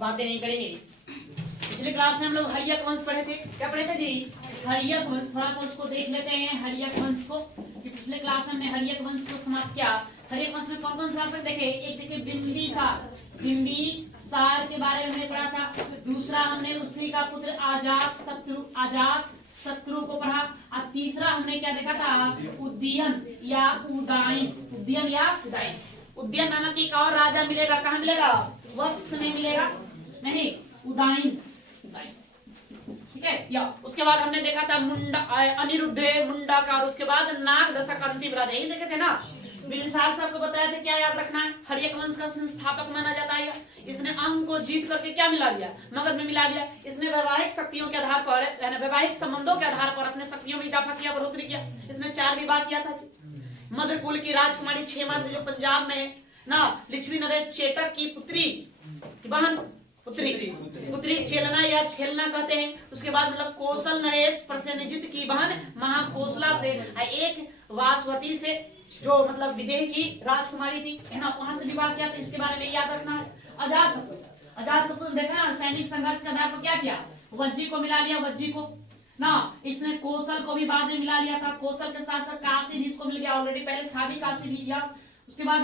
बातें नहीं करेंगे। पिछले क्लास में हम लोग हर्यक वंश पढ़े थे। क्या पढ़े थे जी? हर्यक वंश। थोड़ा सा उसको देख लेते हैं हर्यक वंश को, कि पिछले क्लास में हमने हर्यक वंश को समाप्त किया। हर्यक वंश में कौन कौन शासक देखे? एक देखे बिंबिसार, बिंबिसार के बारे में हमने पढ़ा था। दूसरा हमने उसी का पुत्र अजात शत्रु को पढ़ा। और तीसरा हमने क्या देखा था? उदयन या उदयन, उदयन या उदयन। उदयन नामक एक और राजा मिलेगा। कहाँ मिलेगा? वत्स में मिलेगा, नहीं उदयन, ठीक है। या उसके बाद हमने देखा था मुंडा, अनिरुद्ध मुंडा का, और उसके बाद नाग दशक अंतिम राजा, यही देखे थे ना। बिंबिसार साहब को बताया था क्या याद रखना है? हर्यक वंश का संस्थापक माना जाता है। इसने अंग को जीत करके क्या मिला दिया? मगध में मिला दिया। इसने वैवाहिक शक्तियों के आधार पर, वैवाहिक संबंधों के आधार पर अपने शक्तियों में इजाफा किया, बढ़ोतरी किया। इसने 4 विवाह किया था। मद्र कुल की राजकुमारी क्षेमा से जो पंजाब में ना लक्ष्मी नरेश चेटक की पुत्री की बहन पुत्री चेलना या छेलना कहते हैं। उसके बाद मतलब कौशल नरेश प्रसेनजित की बहन महाकोसला से, एक वासवती से जो मतलब विदेह की राजकुमारी थी, है ना, वहां से विवाह किया था। इसके बारे में याद रखना है। अजातशत्रु देखा ना, सैनिक संघर्ष के आधार पर क्या किया? वज्जी को मिला लिया, वज्जी को ना। इसने कौशल को भी बाद में मिला लिया था। कौशल के साथ साथ काशी भी इसको मिल गया, ऑलरेडी पहले था भी काशी भी लिया। उसके बाद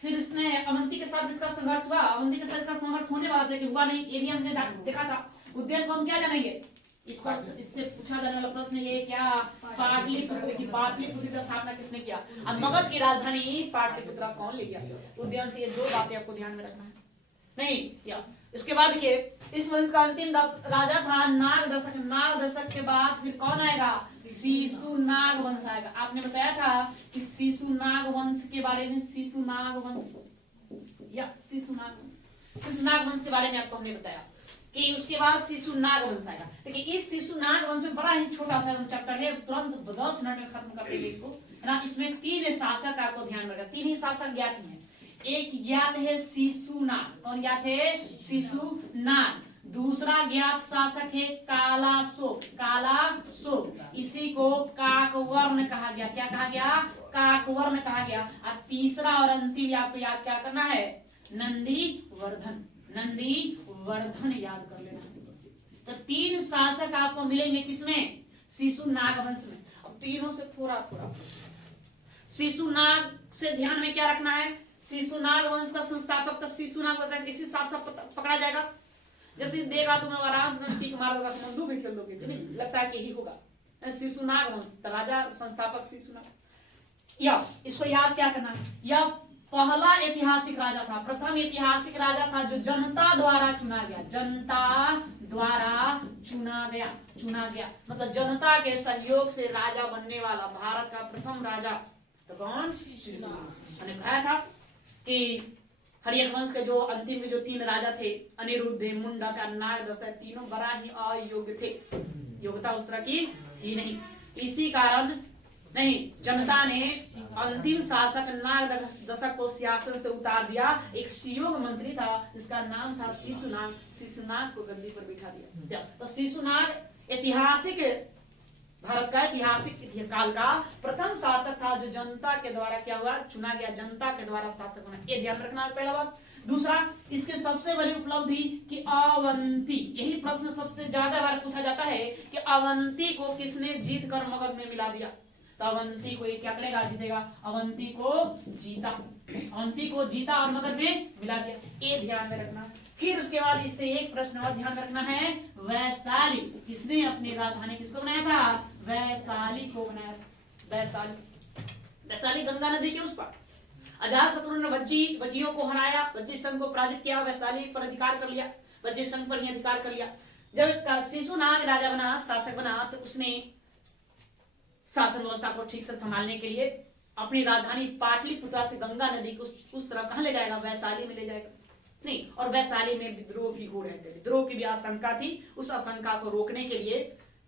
फिर इसने अवंती के साथ इसका संघर्ष हुआ। अवंती के साथ इसका संघर्ष होने वाला था कि हुआ नहीं, ये भी हमने देखा था। उद्यन को हम क्या जानेंगे? इसको इससे पूछा जाने वाला प्रश्न ये क्या? पाटलिपुत्र की स्थापना किसने किया? अब मगध की राजधानी पाटलिपुत्र कौन ले गया? उद्यन से ये 2 बातें आपको ध्यान में रखना है। नहीं या इसके बाद देखिए, इस वंश का अंतिम राजा था नाग दशक। नाग दशक के बाद फिर कौन आएगा? शिशुनाग वंश आएगा। आपने बताया था कि शिशुनाग वंश के बारे में, शिशुनाग वंश के बारे में आपको हमने बताया कि उसके बाद शिशुनाग वंश आएगा। देखिए इस शिशुनाग वंश में बड़ा ही छोटा सा चैप्टर है, तुरंत 10 मिनट में खत्म कर देंगे इसको, है ना। इसमें 3 शासक आपको ध्यान में रखना। 3 ही शासक ज्ञात हैं। एक ज्ञात है शिशुनाग। कौन ज्ञात है? शिशुनाग। दूसरा ज्ञात शासक है कालाशोक। इसी को काकवर्ण कहा गया। क्या कहा गया? काकवर्ण कहा गया। और तीसरा और अंतिम आपको याद क्या करना है? नंदीवर्धन याद कर लेना है। तो 3 शासक आपको मिलेंगे किसमें? शिशुनाग वंश में। अब तीनों से थोड़ा शिशुनाग से ध्यान में क्या रखना है? शिशुनाग वंश का संस्थापक तो शिशुनाग वंश इसी साथ पकड़ा जाएगा। जैसे देगा तो मैं आराम से टिक मार दूंगा, मंदू भी खेल दोगे, नहीं लगता है कि यही होगा। शिशुनाग वंश राजा संस्थापक शिशुनाग। या इसको याद क्या करना है? यह पहला ऐतिहासिक राजा था, प्रथम ऐतिहासिक राजा था जो जनता द्वारा चुना गया। जनता द्वारा चुना गया मतलब जनता के सहयोग से राजा बनने वाला भारत का प्रथम राजा। तो कौन? मैंने बताया था कि हर्यक वंश के जो अंतिम के जो 3 राजा थे, अनिरुद्ध, मुंडा का, नाग दशक, तीनों बड़ा ही अयोग्य थे। योग्यता उस तरह की थी नहीं। इसी कारण नहीं, जनता ने अंतिम शासक नाग दशक को सियासत से उतार दिया। एक सुयोग्य मंत्री था जिसका नाम था शिशुनाग को गद्दी पर बिठा दिया। तो शिशुनाग ऐतिहासिक भारत का ऐतिहासिक काल का प्रथम शासक था जो जनता के द्वारा क्या हुआ? चुना गया। जनता के द्वारा शासक होना, ये ध्यान रखना है पहला बात। दूसरा, इसके सबसे बड़ी उपलब्धि कि अवंती, यही प्रश्न सबसे ज्यादा बार पूछा जाता है कि अवंती को किसने जीत कर मगध में मिला दिया? तो अवंती को क्या करेगा? जीतेगा। अवंती को जीता और मगध में मिला दिया, ये ध्यान में रखना। फिर उसके बाद इससे एक प्रश्न और ध्यान रखना है, वैशाली किसने अपनी राजधानी किसको बनाया था? वैशाली को बनाया था। वैशाली गंगा नदी के उस पर। अजातशत्रु ने वज्जियों को हराया, वज्जी संघ को पराजित किया, वैशाली पर अधिकार कर लिया, वज्जी संघ पर ही अधिकार कर लिया। जब शिशुनाग राजा बना, शासक बना, तो उसने शासन व्यवस्था को ठीक से संभालने के लिए अपनी राजधानी पाटलिपुत्र से गंगा नदी को उस तरफ कहां ले जाएगा? वैशाली में ले जाएगा। नहीं, और वैशाली में विद्रोह भी हो रहे थे, विद्रोह की भी आशंका थी। उस आशंका को रोकने के लिए,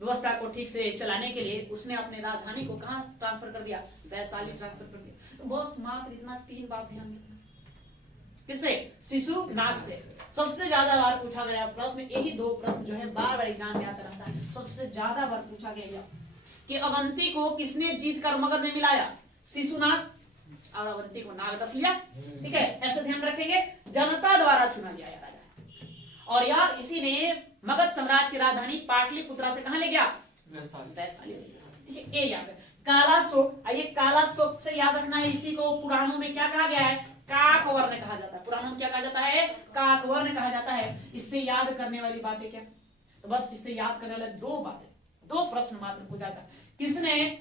व्यवस्था को ठीक से चलाने के लिए उसने अपनी राजधानी को कहां ट्रांसफर कर दिया? वैशाली ट्रांसफर कर दिया। तो बस मात्र इतना 3 बात ध्यान रखना। किससे? शिशुनाग से। सबसे ज्यादा बार पूछा गया प्रश्न, यही 2 प्रश्न जो है बार एग्जाम में आता रहता है। सबसे ज्यादा बार पूछा गया कि अवंती को किसने जीत कर मगध में मिलाया? शिशुनाग, और अवंती को नाग दस लिया। ठीक है, ऐसे ध्यान रखेंगे। जनता द्वारा चुना गया राजा। और यह इसी ने मगध साम्राज्य की राजधानी पाटलिपुत्रा से कहां ले गया? वैशाली। ये याद है। कालाशोक, ये कालाशोक से याद रखना है। इसी को पुराणों में क्या कहा गया है? काकवर्ण कहा जाता है। पुराणों में क्या कहा जाता है? काकवर्ण कहा जाता है। इससे याद करने वाली बातें क्या? तो बस इससे याद करने वाले दो बातें, दो प्रश्न मात्र पूछा था। किसने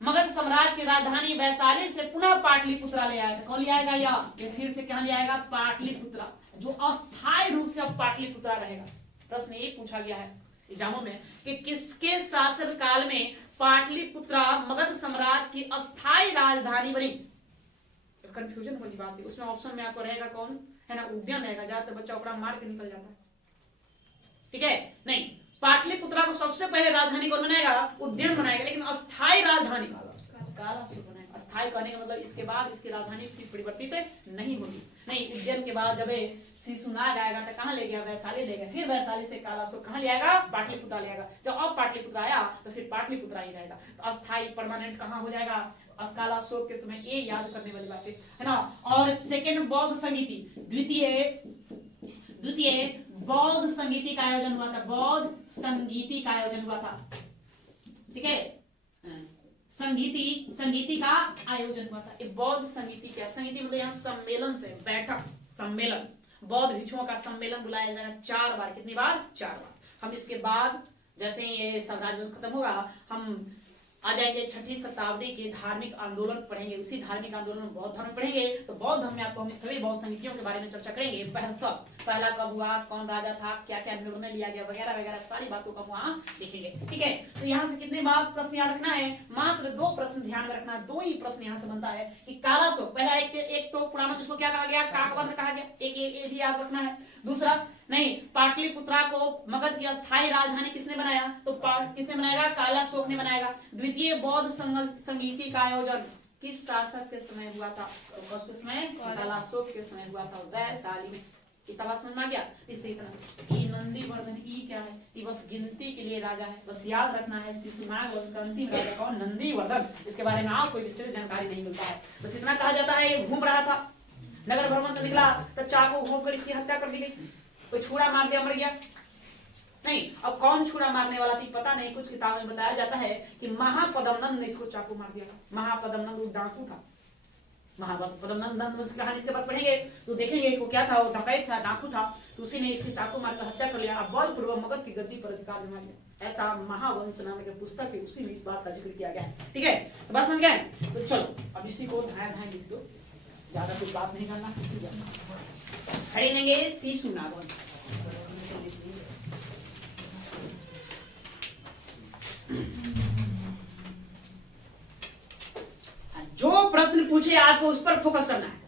मगध साम्राज्य की राजधानी वैशाली से पुनः पाटलिपुत्रा ले आया था? कौन ले आएगा? ये फिर से क्या ले आएगा? पाटलिपुत्रा, जो अस्थायी रूप से अब पाटलिपुत्रा रहेगा। प्रश्न ये पूछा गया है एग्जामों में कि किसके शासन काल में पाटलिपुत्रा मगध साम्राज्य की अस्थायी राजधानी बनी? तो कंफ्यूजन वाली बात है। उसमें ऑप्शन में आपको रहेगा कौन है ना? उद्यन रहेगा। ज्यादातर बच्चा उपड़ा मार के निकल जाता है। ठीक है, नहीं, पाटलिपुत्रा को सबसे पहले राजधानी कौन बनाएगा? उद्यन बनाएगा। लेकिन अस्थायी राजधानी कालासुर बनाएगा। अस्थायी कहने का मतलब इसके बाद इसकी राजधानी परिवर्तित नहीं होगी। नहीं, उद्यन के बाद जब शिशुनाग आएगा तो कहां ले गया? वैशाली ले गया। फिर वैशाली से कालासुर कहां ले आएगा? पाटलिपुत्रा ले आएगा। जब अब पाटलिपुत्रा आया तो फिर पाटलिपुत्रा ही रहेगा। तो अस्थायी परमानेंट कहां हो जाएगा? कालासुर के समय। ये याद करने वाली बात है ना। और सेकेंड बौद्ध समिति, द्वितीय बौद्ध संगीति का आयोजन हुआ था। बौद्ध संगीति का आयोजन हुआ था। ठीक है, संगीति का आयोजन हुआ था। ये बौद्ध संगीति क्या? संगीति मतलब यहाँ सम्मेलन से, बैठक, सम्मेलन। बौद्ध भिक्षुओं का सम्मेलन बुलाया जाएगा 4 बार। कितनी बार? 4 बार। हम इसके बाद जैसे ये सब राजवंश खत्म होगा, हम आ जाएंगे 6ठी शताब्दी के धार्मिक आंदोलन पढ़ेंगे। उसी धार्मिक आंदोलन में बौद्ध धर्म पढ़ेंगे। तो बौद्ध धर्म में आपको हम सभी बौद्ध समितियों के बारे में चर्चा करेंगे। पहला कब हुआ, कौन राजा था, क्या क्या निर्णय लिया गया, वगैरह वगैरह सारी बातों को हम वहां देखेंगे। ठीक है, तो यहाँ से कितने बार प्रश्न याद रखना है? मात्र 2 प्रश्न ध्यान में रखना है। 2 ही प्रश्न यहाँ से बनता है कि कालाशोक, पहला एक तो पुराना जिसको क्या कहा गया? काकवर्ण कहा गया। एक भी याद रखना है। दूसरा, नहीं, पाटलिपुत्रा को मगध की अस्थायी राजधानी किसने बनाया? तो किसने बनाएगा? कालाशोक ने बनाएगा। द्वितीय बौद्ध संगीति का आयोजन किस शासक के समय हुआ था? तो किस समय? कालाशोक के समय हुआ था, वैशाली में। इतना बात समझ में आ गया? इससे इतना। ई नंदीवर्धन, ई क्या है? ये बस गिनती के लिए राजा है, बस याद रखना है। शिशुनाग वंश का अंतिम राजा कौन? नंदीवर्धन। इसके बारे में आपको विस्तृत जानकारी नहीं मिलता है। बस इतना कहा जाता है ये घूम रहा था, नगर भ्रमण तो निकला तो चाकू घोंपकर इसकी हत्या कर दी गई। कोई छुरा मार दिया, मर गया? नहीं। अब कौन छुरा मारने वाला थी पता नहीं। कुछ किताब में बताया जाता है कि महापद्मनंद ने इसको चाकू मार दिया। महापद्मनंद डाकू था। महापद्मनंद की कहानी इसके बाद पढ़ेंगे तो देखेंगे वो क्या था। वो डकैत था, डाकू था। तो उसी ने इसकी चाकू मारकर हत्या कर लिया। अब बलपूर्वक मगध की गद्दी पर अधिकार जमा लिया। ऐसा महावंश नाम की पुस्तक है, उसी में इस बात का जिक्र किया गया है। ठीक है, तो बात समझ गए? तो चलो अब इसी को धाए लिख दो, ज्यादा कुछ बात नहीं करना। खड़े लेंगे शिशुनाग। जो प्रश्न पूछे आपको उस पर फोकस करना है।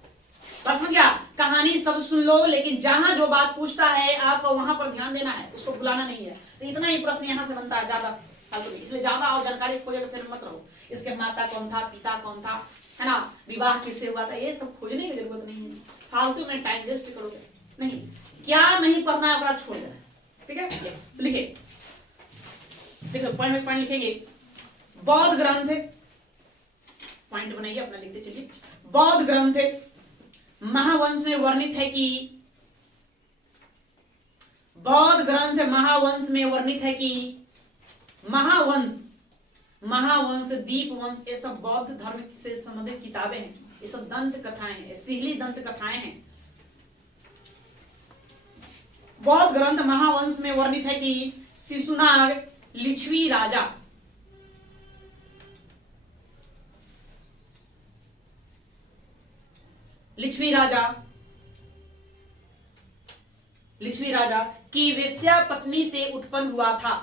बस समझ गया? कहानी सब सुन लो, लेकिन जहां जो बात पूछता है आपको वहां पर ध्यान देना है, उसको भुलाना नहीं है। तो इतना ही प्रश्न यहां से बनता है, ज्यादा फालतू नहीं। इसलिए ज्यादा और जानकारी खोजे तो फिर मत रहो। इसके माता कौन था, पिता कौन था, है ना, विवाह किससे हुआ था, ये सब खोजने की जरूरत नहीं है। फालतू में टाइम वेस्ट करोगे नहीं। क्या नहीं पढ़ना है छोड़ देना। ठीक है, लिखे देखो, पॉइंट लिखेंगे। बौद्ध ग्रंथ, पॉइंट बनाइए अपना, लिखते चलिए। बौद्ध ग्रंथ महावंश में वर्णित है कि बौद्ध ग्रंथ महावंश में वर्णित है कि महावंश, दीपवंश, ये सब बौद्ध धर्म से संबंधित किताबें हैं। ये सब दंत कथाएं हैं, सिहली दंत कथाएं हैं। बौद्ध ग्रंथ महावंश में वर्णित है कि शिशुनाग लिच्छवी राजा की वेश्या पत्नी से उत्पन्न हुआ था।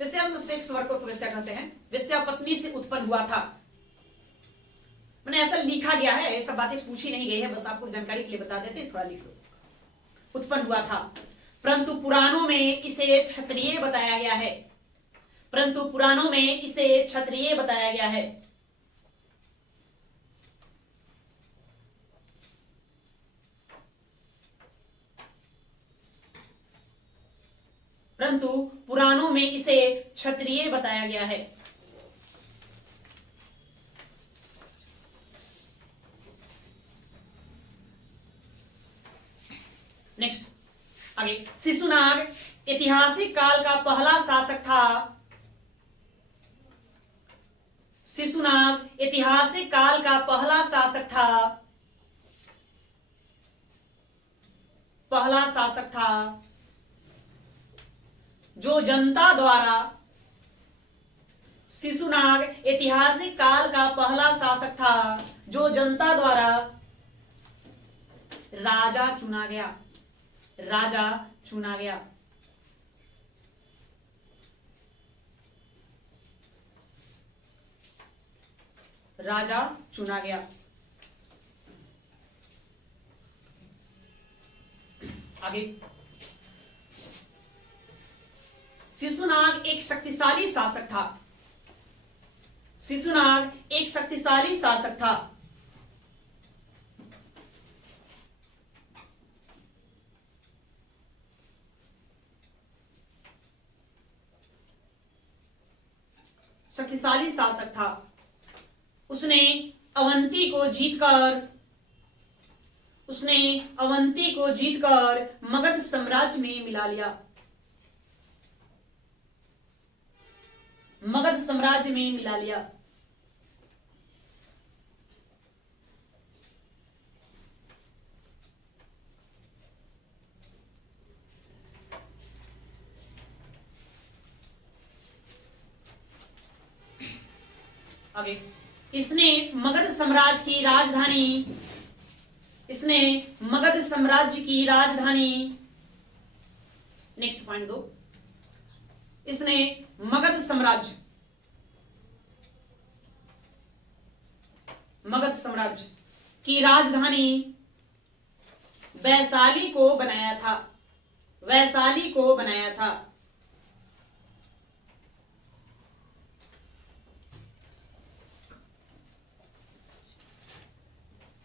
वेश्या मतलब सेक्स वर्कर को वेश्या कहते हैं। वेश्या पत्नी से उत्पन्न हुआ था, मैंने ऐसा लिखा गया है, ऐसा बातें पूछी नहीं गई है, बस आपको जानकारी के लिए बता देते हैं, थोड़ा लिख लो। उत्पन्न हुआ था, परंतु पुराणों में इसे क्षत्रिय बताया गया है। परंतु पुराणों में इसे क्षत्रिय बताया गया है। नेक्स्ट आगे, शिशुनाग ऐतिहासिक काल का पहला शासक था। शिशुनाग ऐतिहासिक काल का पहला शासक था। पहला शासक था जो जनता द्वारा, शिशुनाग ऐतिहासिक काल का पहला शासक था जो जनता द्वारा राजा चुना गया। राजा चुना गया। राजा चुना गया। आगे, शिशुनाग एक शक्तिशाली शासक था। शिशुनाग एक शक्तिशाली शासक था। शक्तिशाली शासक था। उसने अवंती को जीतकर मगध साम्राज्य में मिला लिया। मगध साम्राज्य में मिला लिया। आगे, इसने मगध साम्राज्य की राजधानी, नेक्स्ट पॉइंट दो, इसने मगध साम्राज्य की राजधानी वैशाली को बनाया था।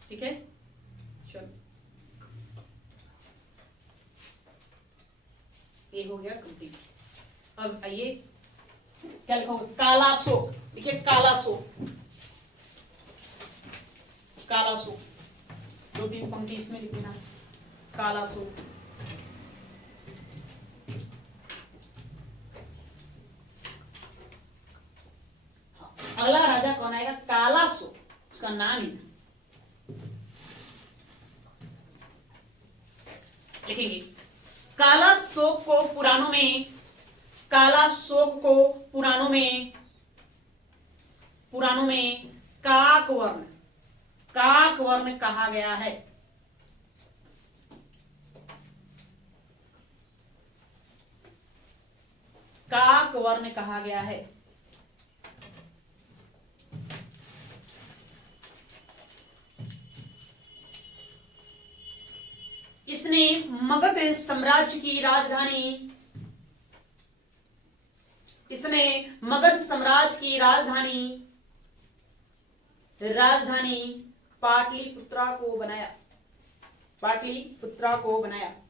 ठीक है, चलो ये हो गया कंप्लीट। अब आइए क्या लिखोगे, काला शोक लिखिए। काला शोक 2-3 पंक्ति इसमें लिख देना। काला शोक, हाँ, अगला राजा कौन आएगा, काला शोक, उसका नाम ही लिखेंगे। काला शोक को पुराणों में काकवर्ण कहा गया है। काकवर्ण कहा गया है। इसने मगध साम्राज्य की राजधानी पाटलिपुत्रा को बनाया।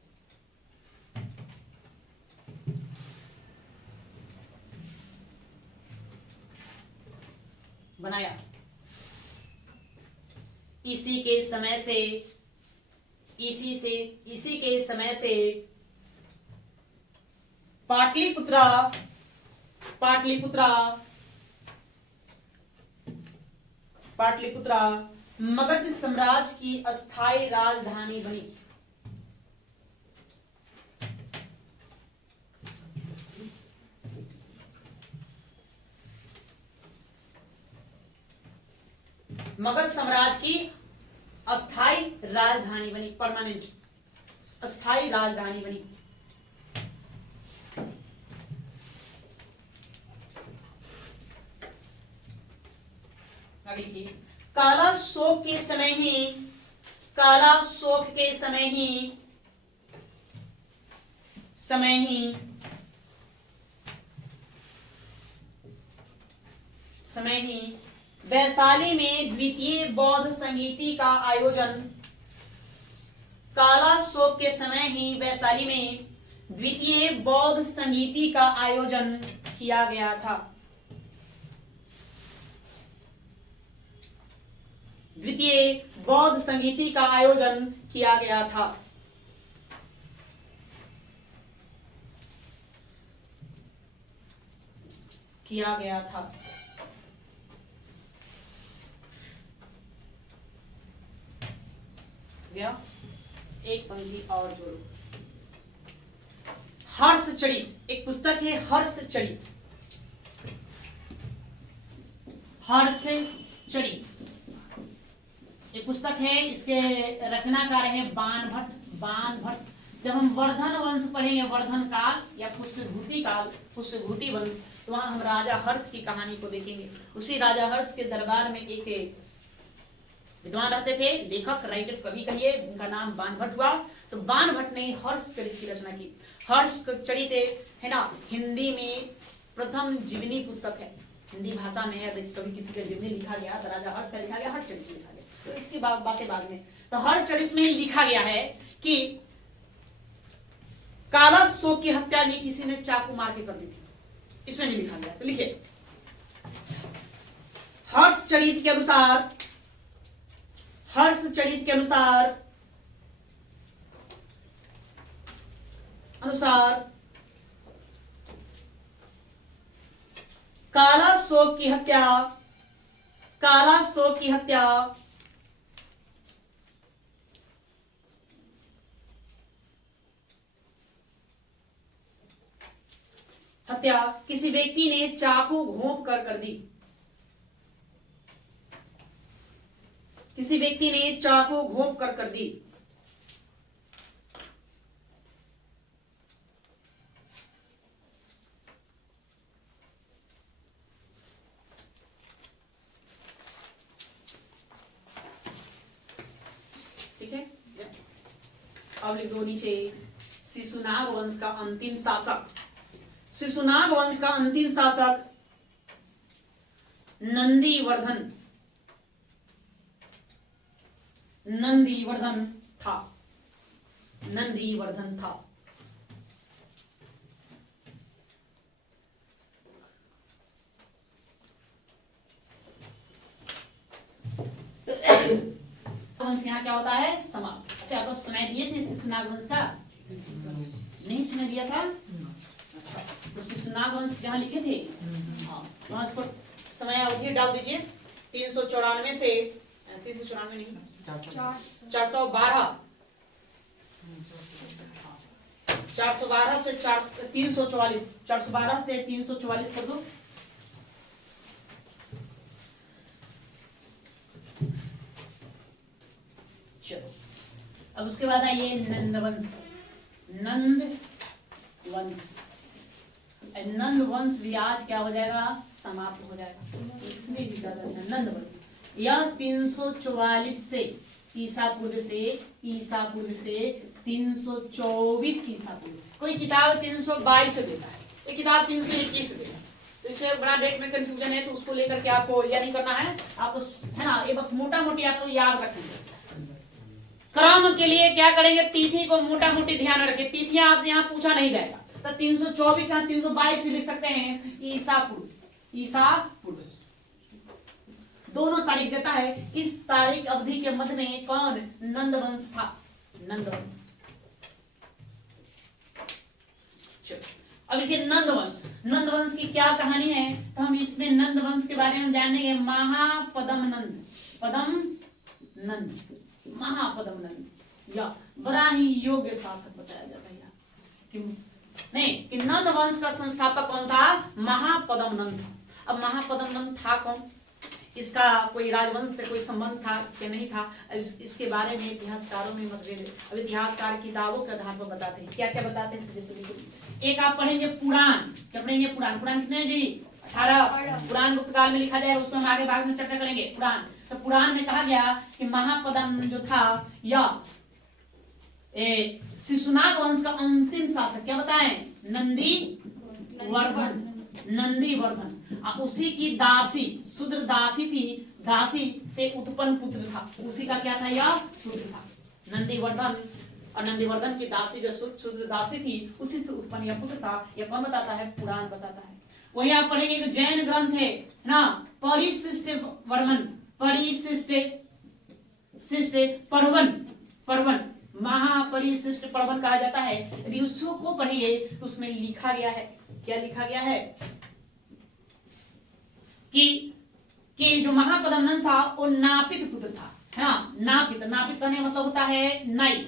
इसी के समय से पाटलिपुत्रा मगध साम्राज्य की अस्थायी राजधानी बनी। मगध साम्राज्य की अस्थायी राजधानी बनी, परमानेंट अस्थायी राजधानी बनी। काला शोक के समय ही वैशाली में द्वितीय बौद्ध संगीति का आयोजन। काला शोक के समय ही वैशाली में द्वितीय बौद्ध संगीति का आयोजन किया गया था। द्वितीय बौद्ध संगीति का आयोजन किया गया था। किया गया था। गया एक पंक्ति और जोड़ो। हर्षचरित, एक पुस्तक है हर्षचरित। हर्षचरित एक पुस्तक है, इसके रचनाकार है बाणभट्ट। बाणभट्ट। जब हम वर्धन वंश पढ़ेंगे, वर्धन काल या पुष्यभूति काल, पुष्यभूति वंश, तो वहां हम राजा हर्ष की कहानी को देखेंगे। उसी राजा हर्ष के दरबार में एक विद्वान रहते थे, लेखक, राइटर, कवि कहिए, उनका नाम बाणभट्ट हुआ। तो बाणभट्ट ने हर्षचरित की रचना की। हर्षचरित है ना, हिंदी में प्रथम जीवनी पुस्तक है। हिंदी भाषा में यदि कभी किसी का जीवनी लिखा गया तो राजा हर्ष का लिखा गया, हर्षचरित लिखा गया। तो इसकी बातें बाद में। तो हर्षचरित में ही लिखा गया है कि कालासो की हत्या भी किसी ने चाकू मार के कर दी थी। इसमें भी लिखा गया। तो लिखिए, हर्षचरित के अनुसार, हर्षचरित के अनुसार कालासो की हत्या, कालासो की हत्या किसी व्यक्ति ने चाकू घोंप कर दी। किसी व्यक्ति ने चाकू घोंप कर दी। ठीक है, अब लिख दो नीचे, शिशुनाग वंश का अंतिम शासक, शिशुनाग वंश का अंतिम शासक नंदीवर्धन, नंदीवर्धन था। नंदीवर्धन था। वंश यहाँ क्या होता है? समाप्त। अच्छा, आप लोग समय दिए थे शिशुनाग वंश का? नहीं समय दिया था? तो शिशुनाग वंश जहाँ लिखे थे, हाँ, वहां इसको समय अवधि डाल दीजिए। 394 से 394 नहीं, 412 412 से 344, 412 से 344 कर दो। चलो, अब उसके बाद आइए नंद वंश। नंद वंश, नंद वंश भी आज क्या हो जाएगा? समाप्त हो जाएगा। इसमें भी नंद वंश, यह 344 से ईसा पूर्व से 324 ईसा पूर्व। कोई किताब 322 से देता है, एक किताब 321 से देता है। तो इससे बड़ा डेट में कंफ्यूजन है, तो उसको लेकर के आपको यह नहीं करना है, आपको है ना, ये बस मोटा मोटी आपको याद रखेंगे। क्रम के लिए क्या करेंगे? तिथि को मोटा मोटी ध्यान रखें। तिथियां आपसे यहाँ पूछा नहीं जाएगा। तो 324 या 322 भी लिख सकते हैं, ईसा पूर्व। ईसा पूर्व दोनों तारीख देता है। इस तारीख अवधि के मध्य में कौन? नंदवंश था। नंदवंश। अब देखिए नंदवंश, नंदवंश की क्या कहानी है, तो हम इसमें नंदवंश के बारे में जानेंगे। महापदम नंद, पदम नंद, महापदम नंद, या बड़ा ही योग्य शासक बताया जाता है कि नंद वंश का संस्थापक कौन था? महापदम नंद था। अब महापदम नंद था कौन? इसका कोई राजवंश से कोई संबंध था कि नहीं था? अब इसके बारे में इतिहासकारों में मतभेद है। अब इतिहासकार किताबों के आधार पर बताते हैं। क्या क्या बताते हैं? जैसे एक आप पढ़ेंगे पुराण, क्या पढ़ेंगे? पुराण। पुराण कितने जी? 18। पुराण गुप्त काल में लिखा जाएगा, उसको हम आगे बाद में चर्चा करेंगे। पुराण, तो पुराण में कहा गया कि महापदम जो था यह शिशुनाग वंश का अंतिम शासक, क्या बताएं? नंदीवर्धन। नंदीवर्धन उसी की दासी, शूद्र दासी थी, दासी से उत्पन्न पुत्र था, उसी का क्या था? यह पुत्र था। नंदीवर्धन और नंदीवर्धन की दासी जो शूद्र दासी थी उसी से उत्पन्न यह पुत्र था। यह कौन बताता है? पुराण बताता है। वही आप पढ़ेंगे एक जैन ग्रंथ है ना, परिशिष्ट वर्मन, परिशिष्ट पर्वन, पर्वन महापरिशिष्ट पर्वन कहा जाता है। यदि उसको पढ़िए तो उसमें लिखा गया है, क्या लिखा गया है कि जो महापदमनंद था वो नापित पुत्र था, है ना। नापित, नापित कहने का मतलब होता है नाई,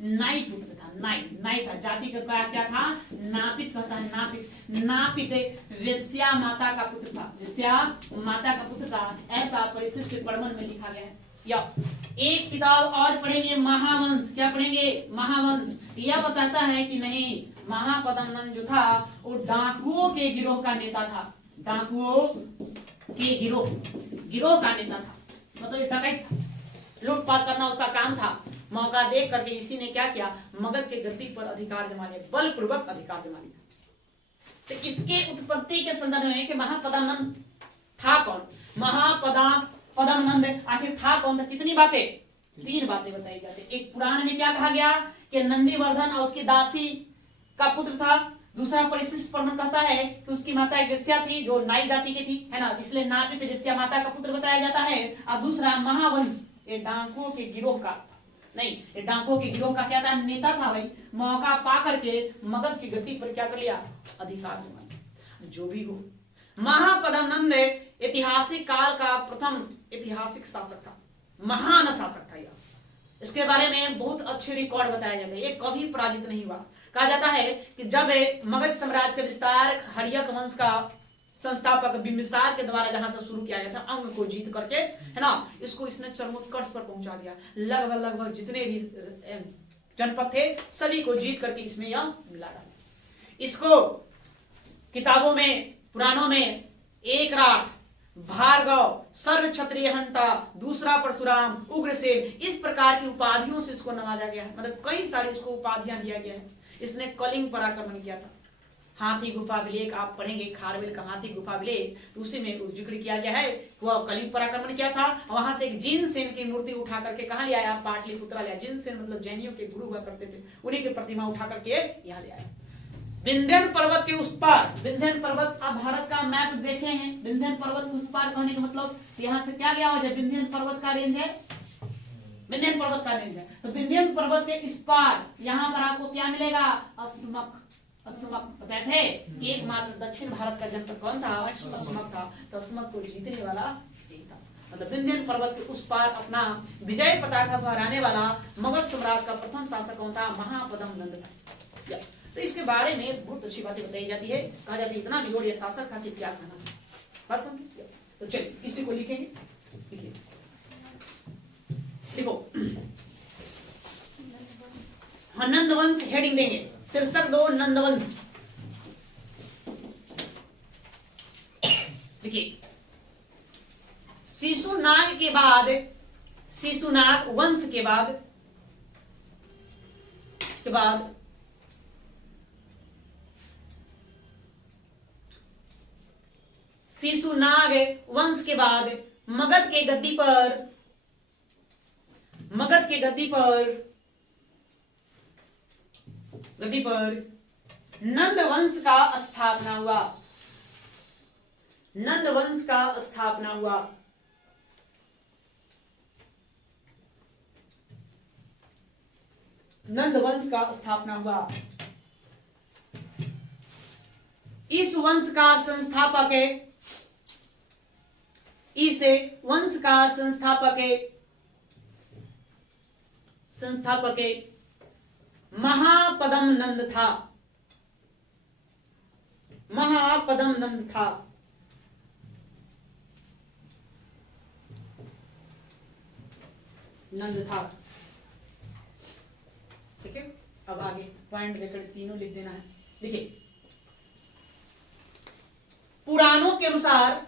नाई पुत्र था, नाई, नाई था। जाति का क्या था? नापित कहता है, नापित। नापित वेश्या माता का पुत्र था, वेश्या माता का पुत्र था, ऐसा परिशिष्ट पर्वन में लिखा गया है। या एक किताब और पढ़ेंगे, महावंश। क्या पढ़ेंगे? महावंश। यह बताता है कि नहीं, महापदमनंद जो था वो डाकुओं के गिरोह का नेता था, डाकुओं के गिरोह का नेता था, मतलब ये डकैत था, लूटपाट करना उसका काम था। मौका देख करके इसी ने क्या किया? मगध के गद्दी पर अधिकार जमा लिया, बलपूर्वक अधिकार जमा लिया। तो इसके उत्पत्ति के संदर्भ में कि महापदानंद था कौन, महापदानंद आखिर था कौन था, कितनी बातें? 3 बातें बताई जाती। एक पुराण में क्या कहा गया कि नंदीवर्धन और उसकी दासी का पुत्र था। दूसरा परिशिष्ट पर्वन कहता है कि उसकी माता एक वेश्या थी जो नाई जाति की थी, है ना, इसलिए नापित वेश्या माता का पुत्र बताया जाता है। और दूसरा महावंश, ये डाकुओं के गिरोह का नहीं, ये डाकुओं के गिरोह का क्या था? नेता था भाई। मौका पा करके मगध की गद्दी पर क्या कर लिया? अधिकार जमा लिया। जो भी हो, महापदानंद ऐतिहासिक काल का प्रथम ऐतिहासिक शासक था, महान शासक था। इसके बारे में बहुत अच्छे रिकॉर्ड बताया जाता है, ये कभी पराजित नहीं हुआ। कहा जाता है कि जब मगध साम्राज्य का विस्तार हर्यक वंश का संस्थापक बिंबिसार के द्वारा जहां से शुरू किया गया था, अंग को जीत करके, है ना, इसको इसने चरमोत्कर्ष पर पहुंचा दिया। लगभग जितने भी जनपद थे सभी को जीत करके इसमें यह मिला डाला। इसको किताबों में, पुराणों में एकराट, भार्गव, सर्व क्षत्रिय हंता, दूसरा परशुराम, उग्रसेन, इस प्रकार की उपाधियों से इसको नवाजा गया है। मतलब कई सारी इसको उपाधियां दिया गया है। इसने कलिंग पर आक्रमण किया था। हाथी गुफा विलेख आप पढ़ेंगे, खारवेल का हाथी गुफा विलेख, तो उसी में जिक्र किया गया है। वह कलिंग पर आक्रमण किया था। वहां से एक जिनसेन की मूर्ति उठा करके कहां ले आया? पाटलिपुत्रा ले आया। जिनसेन मतलब जैनियों के गुरु हुआ करते थे, उन्हीं की प्रतिमा उठा करके यहाँ ले आया। विंध्यन पर्वत के उस पार, विंध्यन पर्वत, आप भारत का मैप देखे हैं, विंध्यन पर्वत के उस पार कहने का मतलब यहाँ से क्या गया हो जाए? विंध्यन पर्वत का रेंज है, विंध्यन पर्वत का रेंज है। तो विंध्यन पर्वत के इस पार यहाँ पर आपको क्या मिलेगा? अस्मक। अस्मक बताए थे एकमात्र दक्षिण भारत का जनपद कौन था? अस्मक था। तो अस्मक को जीतने वाला यही था। मतलब विंध्यन पर्वत के उस पार अपना विजय पताका फहराने वाला मगध साम्राज्य का प्रथम शासक कौन था? महापदमनंद था। तो इसके बारे में बहुत अच्छी बातें बताई जाती है। कहा जाती है इतना निगोड़ ये शासक था कि क्या कहना था। बात समझे? तो चलिए इसी को लिखेंगे, लिखिए, देखो, हाँ, नंदवंश हेडिंग देंगे, शीर्षक दो नंदवंश। देखिए, शिशुनाग के बाद, शिशुनाग वंश के बाद शिशुनाग वंश के बाद मगध के गद्दी पर नंद वंश का स्थापना हुआ। नंद वंश का स्थापना हुआ। नंद वंश का स्थापना हुआ। इस वंश का संस्थापक है, इस वंश का संस्थापक महापदमनंद था। महापदमनंद था। नंद था। ठीक है, अब आगे पॉइंट देकर तीनों लिख देना है। देखिए, पुराणों के अनुसार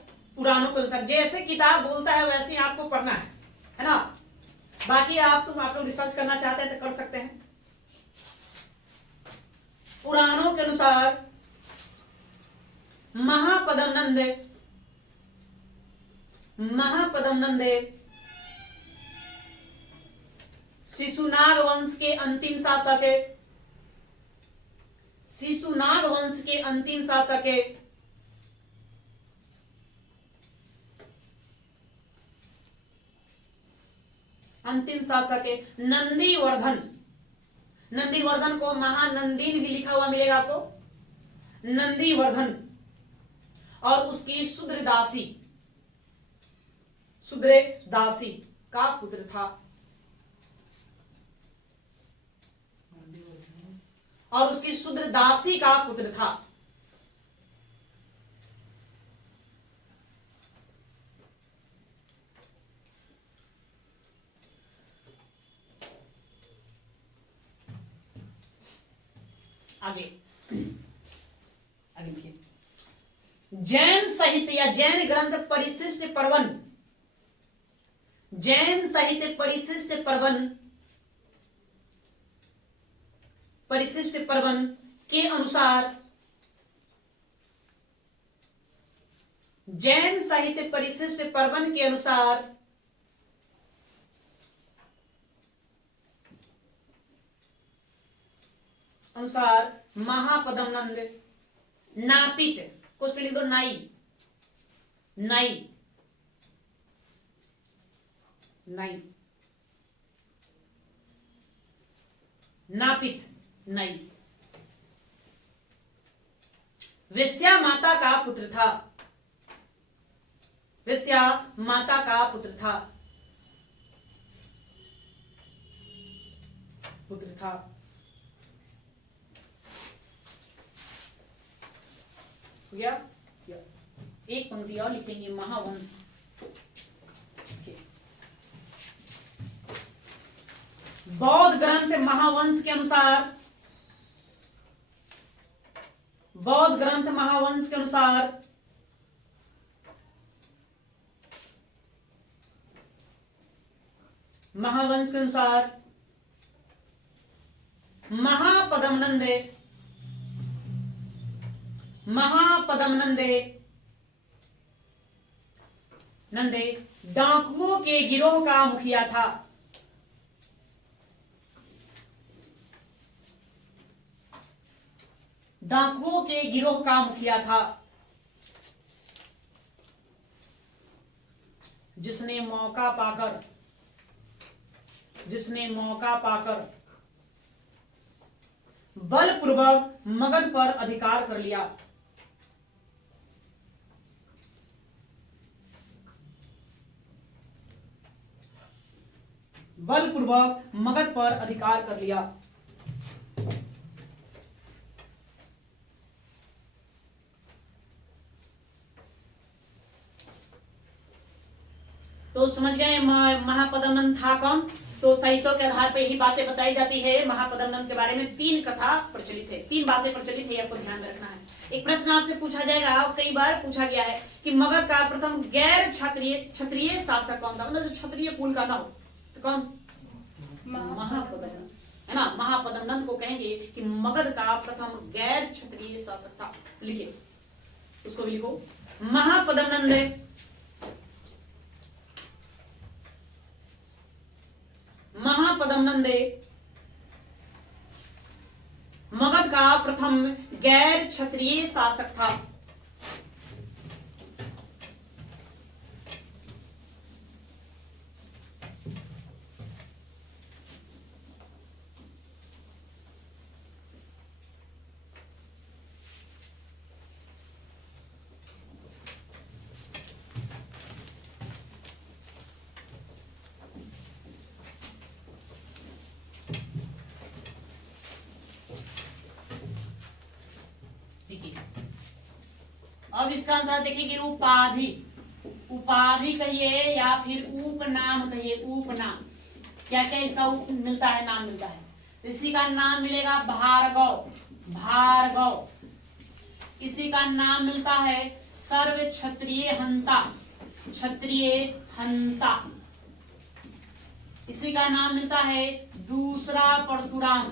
जैसे किताब बोलता है वैसे ही आपको पढ़ना है ना। बाकी आप लोग रिसर्च करना चाहते हैं तो कर सकते हैं। पुराणों के अनुसार महापदमनंद शिशुनाग वंश के अंतिम शासक है, शिशुनाग वंश के अंतिम शासक है। अंतिम शासक है नंदीवर्धन। नंदीवर्धन को महानंदीन भी लिखा हुआ मिलेगा आपको, नंदीवर्धन। और उसकी शूद्रदासी, शूद्रदासी का पुत्र था। और उसकी शूद्रदासी का पुत्र था। आगे आगे लिखिए। जैन साहित्य या जैन ग्रंथ परिशिष्ट पर्वन, जैन साहित्य परिशिष्ट पर्वन, परिशिष्ट पर्वन के अनुसार, जैन साहित्य परिशिष्ट पर्वन के अनुसार महापद्मनंद नापित, कुछ पे लिख दो नाई, नाई, नाई, नापित, नाई वेश्या माता का पुत्र था, वेश्या माता का पुत्र था, पुत्र था। हो गया? एक पंक्ति और लिखेंगे महावंश। बौद्ध ग्रंथ महावंश के अनुसार, बौद्ध ग्रंथ महावंश के अनुसार महावंश के अनुसार महापद्मनंदे, महापद्मनंदे नंदे डाकुओं के गिरोह का मुखिया था। डाकुओं के गिरोह का मुखिया था, जिसने मौका पाकर, जिसने मौका पाकर बलपूर्वक मगध पर अधिकार कर लिया। बलपूर्वक मगध पर अधिकार कर लिया। तो समझ गए महापद्मनंद था कौन? तो साहित्यों के आधार पर यही बातें बताई जाती है। महापद्मनंद के बारे में 3 कथा प्रचलित है, 3 बातें प्रचलित है, आपको ध्यान में रखना है। एक प्रश्न आपसे पूछा जाएगा और कई बार पूछा गया है कि मगध का प्रथम गैर क्षत्रिय शासक कौन था, मतलब जो क्षत्रिय कुल का ना हो, तो कौन? महापद्मनंद, है ना। महापद्मनंद को कहेंगे कि मगध का प्रथम गैर क्षत्रिय शासक था। लिखिए, उसको भी लिखो। महापद्मनंद महापद्मनंद मगध का प्रथम गैर क्षत्रिय शासक था। अब इसका आंसर देखेंगे उपाधि, उपाधि कहिए या फिर उपनाम कहिए, उपनाम। क्या क्या इसका मिलता है, नाम मिलता है। इसी का नाम मिलेगा भार्गव, भार्गव। इसी का नाम मिलता है सर्व क्षत्रिय हंता, क्षत्रिय हंता। इसी का नाम मिलता है दूसरा परशुराम,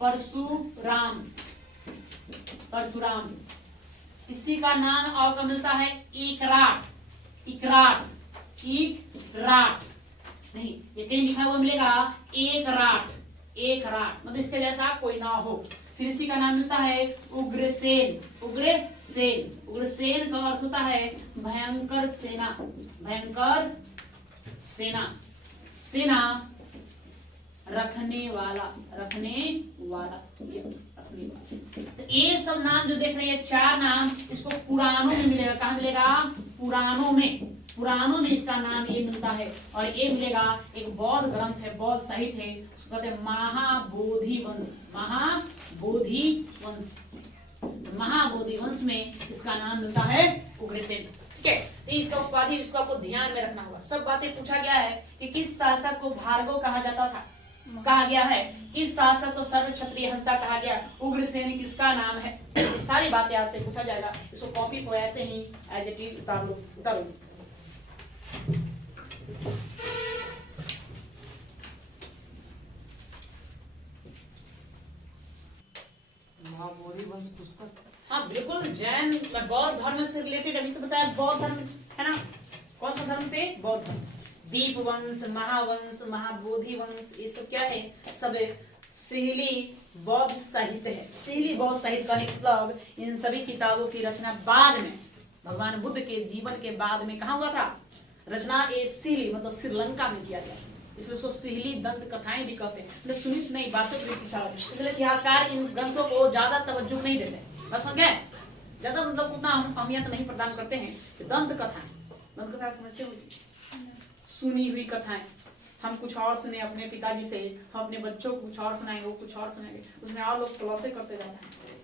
परशुराम, परशुराम। इसी का नाम और मिलता है इकराट, इकराट, इकराट। नहीं, ये कहीं लिखा हुआ मिलेगा एक राट, एक राट मतलब इसके जैसा कोई ना हो। फिर इसी का नाम मिलता है उग्रसेन, उग्रसेन। उग्रसेन का अर्थ होता है भयंकर सेना, भयंकर सेना, सेना रखने वाला, रखने वाला, ये रखने वाला। तो ये सब नाम जो देख रहे हैं, चार नाम, इसको पुराणों में मिलेगा। कहाँ मिलेगा? पुराणों में, पुराणों में इसका नाम ये मिलता है। और ये मिलेगा एक बौद्ध ग्रंथ है, बौद्ध साहित्य है, उसको कहते हैं महाबोधि वंश, महाबोधि वंश। महाबोधि वंश में इसका नाम मिलता है उग्रसेन। ठीक है, तो इसका उपाधि, इसको आपको ध्यान में रखना होगा। सब बातें पूछा गया है कि किस शासक को भार्गव कहा जाता था, कहा गया है किस शासक को सर्व क्षत्रिय हंता कहा गया, उग्रसेन किसका नाम है, सारी बातें आपसे पूछा जाएगा। इसको कॉपी को ऐसे ही एज इट इज उतारो, उतारो। महाबोधि वंश पुस्तक, हाँ बिल्कुल, जैन बौद्ध धर्म से रिलेटेड, अभी तो बताया बौद्ध धर्म है ना। कौन सा धर्म से? बौद्ध धर्म। दीप वंश, महावंश, महाबोधि वंश, ये सब क्या है? सब सिहली बौद्ध साहित्य है। सिहली बौद्ध साहित्य का मतलब इन सभी किताबों की रचना बाद में, भगवान बुद्ध के जीवन के बाद में कहाँ हुआ था रचना? ये सिहली मतलब श्रीलंका में किया गया, इसलिए उसको सिहली दंत कथाएं भी कहते हैं। मतलब सुनी सुनाई बातों की विचार, इसलिए इतिहासकार इन ग्रंथों को ज्यादा तवज्जो नहीं देते। बस समझ गए? ज्यादा मतलब उतना हम अहमियत नहीं प्रदान करते हैं। दंत कथाएं, दंत कथाएं समझते हो? सुनी हुई कथाएं। हम कुछ और सुने अपने पिताजी से, हम अपने बच्चों को कुछ और सुनाएंगे, वो कुछ और सुनाएंगे, उसमें और लोग खुलासे करते जाते हैं।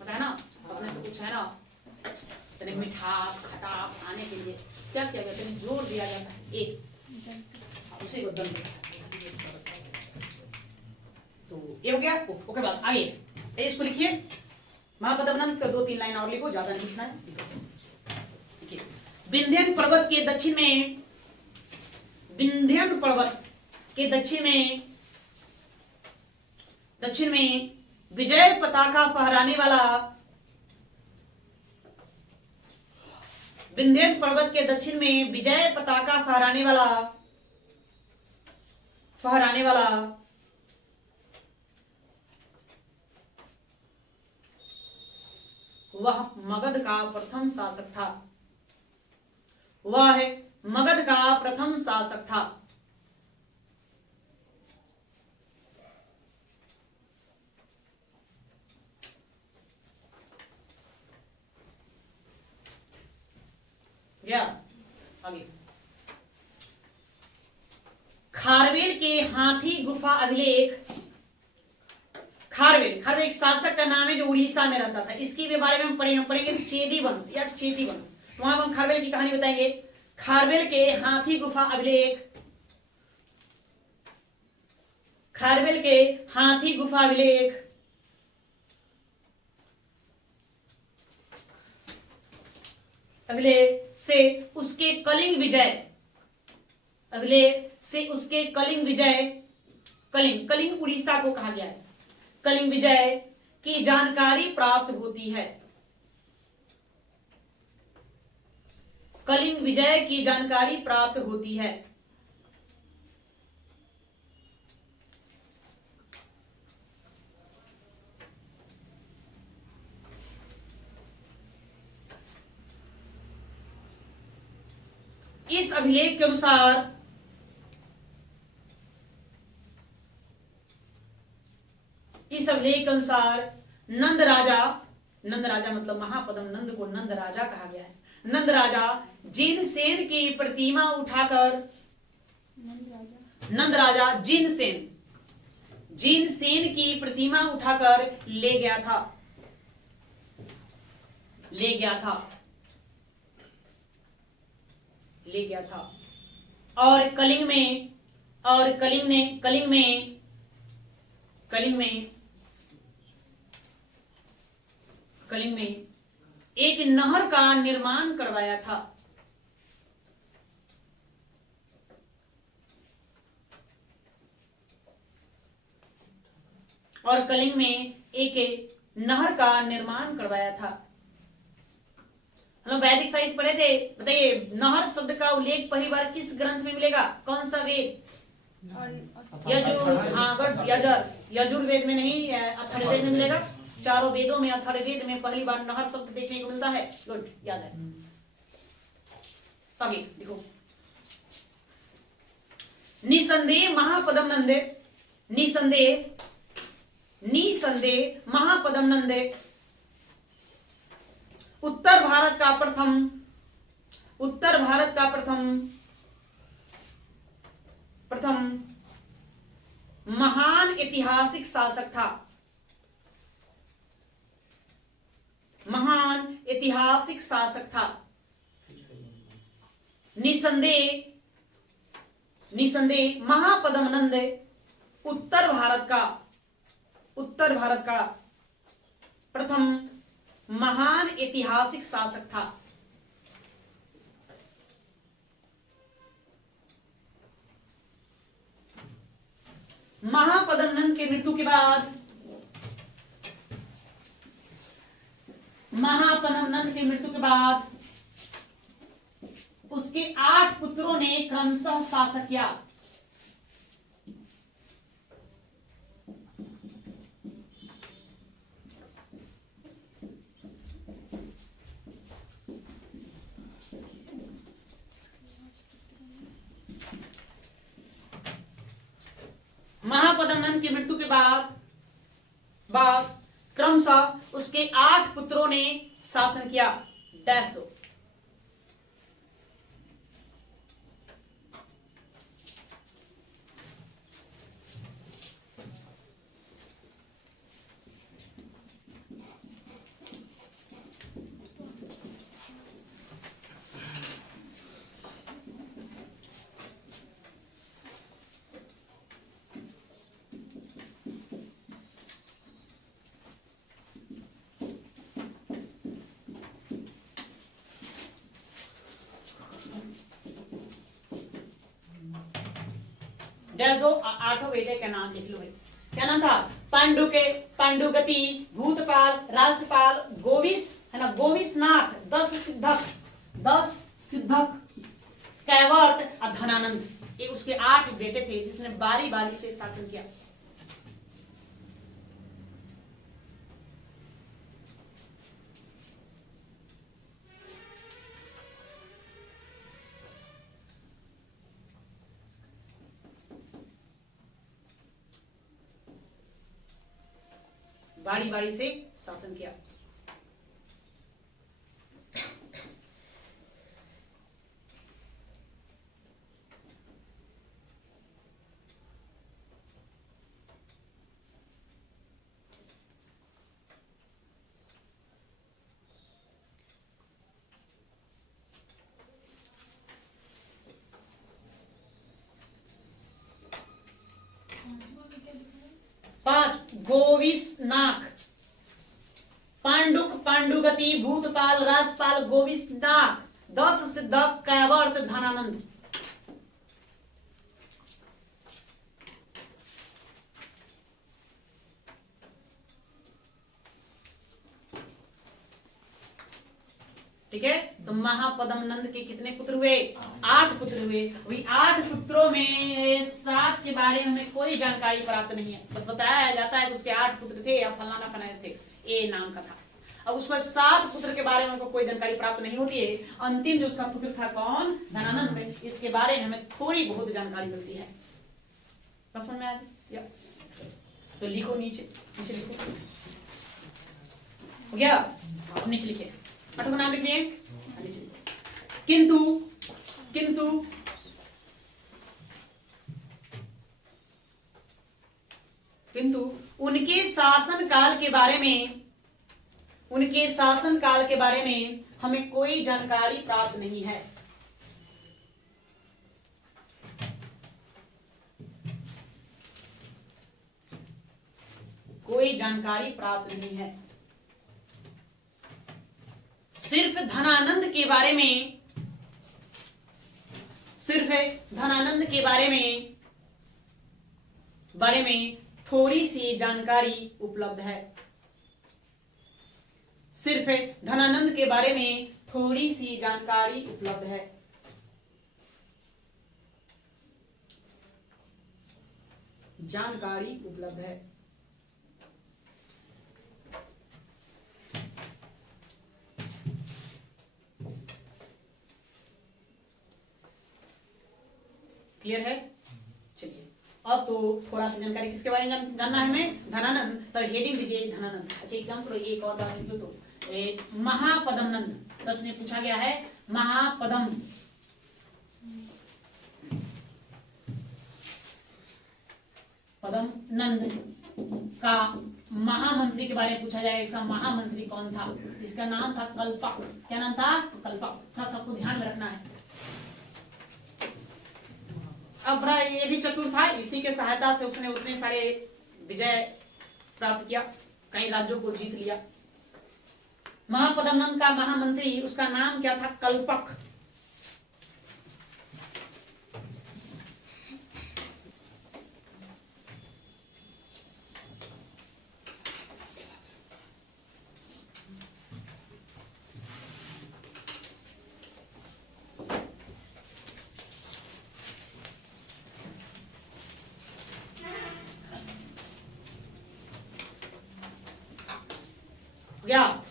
पता है ना, अपने से कुछ है ना, तेरे मिठास खटास आने के लिए क्या किया जाता है? जोर दिया जाता है एक, उसी को दंत। तो ये हो गया। ओके, बाद आगे इसको लिखिए। महापद्मनंद का 2-3 लाइन और लिखो, ज्यादा नहीं लिखना है। विंध्यन पर्वत के दक्षिण में, विंध्यन पर्वत के दक्षिण में विजय पताका फहराने वाला, विंध्यन पर्वत के दक्षिण में विजय पताका फहराने वाला वह मगध का प्रथम शासक था। वह मगध का प्रथम शासक था। गया आगे। खारवेल के हाथी गुफा अभिलेख, खारवेल, खारवेल एक शासक का नाम है जो उड़ीसा में रहता था। इसके भी बारे में हम पढ़ेंगे चेदी वंश या चेती वंश, तो वहां हम खारवेल की कहानी बताएंगे। खारवेल के हाथी गुफा अभिलेख, खारवेल के हाथी गुफा अभिलेख से उसके कलिंग विजय, अभिलेख से उसके कलिंग विजय, कलिंग उड़ीसा को कहा गया है, कलिंग विजय की जानकारी प्राप्त होती है। कलिंग विजय की जानकारी प्राप्त होती है। इस अभिलेख के अनुसार नंद राजा मतलब महापद्म नंद को नंद राजा कहा गया है। नंद राजा जिनसेन की प्रतिमा उठाकर, नंद राजा जिनसेन की प्रतिमा उठाकर ले गया था और कलिंग में एक नहर का निर्माण करवाया था। और कलिंग में एक नहर का निर्माण करवाया था। हम लोग वैदिक साहित्य पढ़े थे, बताइए नहर शब्द का उल्लेख पहली बार किस ग्रंथ में मिलेगा? कौन सा वेद? यजुर्वेद में नहीं, अथर्ववेद में मिलेगा। चारों वेदों में अथर्ववेद में पहली बार नहर शब्द देखने को मिलता है। गुड, याद है। आगे देखो, निसंदेह महापदम नंदे, निसंदेह महापदम नंदे उत्तर भारत का प्रथम महान ऐतिहासिक शासक था। महान ऐतिहासिक शासक था। निसंदेह महापदम नंद उत्तर भारत का प्रथम महान ऐतिहासिक शासक था। महापदम नंद की मृत्यु के बाद, उसके 8 पुत्रों ने क्रमशः शासक किया। महापदम नंद की मृत्यु के बाद क्रमशः उसके 8 पुत्रों ने शासन किया। डैश दो। दो 8 बेटे का नाम लिख लो भाई। क्या नाम था? पांडुगति, भूतपाल, राष्ट्रपाल, गोविस है ना, गोविसनाथ, 10 सिद्धक, कैवर्त और धनानंद। ये उसके 8 बेटे थे जिसने बारी बारी से शासन किया। बारी बारी से शासन किया। गोविसनाथ, पांडुगति, भूतपाल, राष्ट्रपाल, गोविसनाथ, 10 सिद्धक, कैवर्त, धनानंद। ठीक है, तो महापदम नंद के कितने पुत्र हुए? 8 पुत्र हुए। वही 8 पुत्रों में 7 के बारे में हमें कोई जानकारी प्राप्त नहीं है, बस बताया जाता है कि उसके 8 पुत्र थे या फलाना फलाना थे, ए नाम का था। अब उसमें 7 पुत्र के बारे में हमको कोई जानकारी प्राप्त नहीं होती है। अंतिम जो उसका पुत्र था कौन? धनानंद में, इसके बारे में हमें थोड़ी बहुत जानकारी मिलती है। बस समझ में आ गया? तो लिखो, नीचे लिखो। हो गया? अब नीचे लिखे, का नाम लिख दिए। किंतु उनके शासन काल के बारे में हमें कोई जानकारी प्राप्त नहीं है। कोई जानकारी प्राप्त नहीं है। सिर्फ धनानंद के बारे में थोड़ी सी जानकारी उपलब्ध है। सिर्फ धनानंद के बारे में थोड़ी सी जानकारी उपलब्ध है। जानकारी उपलब्ध है। क्लियर है? चलिए अब तो थोड़ा सा जानकारी किसके बारे में जानना है हमें? धनानंद। तो हेडिंग दीजिए धनानंद। अच्छा एकदम करो, एक और बात लिख लो तो महापदम नंद प्रश्न पूछा गया है। महापदम पदम नंद का महामंत्री के बारे में पूछा जाएगा। इसका महामंत्री कौन था? इसका नाम था कल्पक। क्या नाम था? कल्पक। थोड़ा सबको ध्यान में रखना है। अब ये भी चतुर था, इसी के सहायता से उसने उतने सारे विजय प्राप्त किया, कई राज्यों को जीत लिया। महापदमनंद का महामंत्री, उसका नाम क्या था? कल्पक। गया।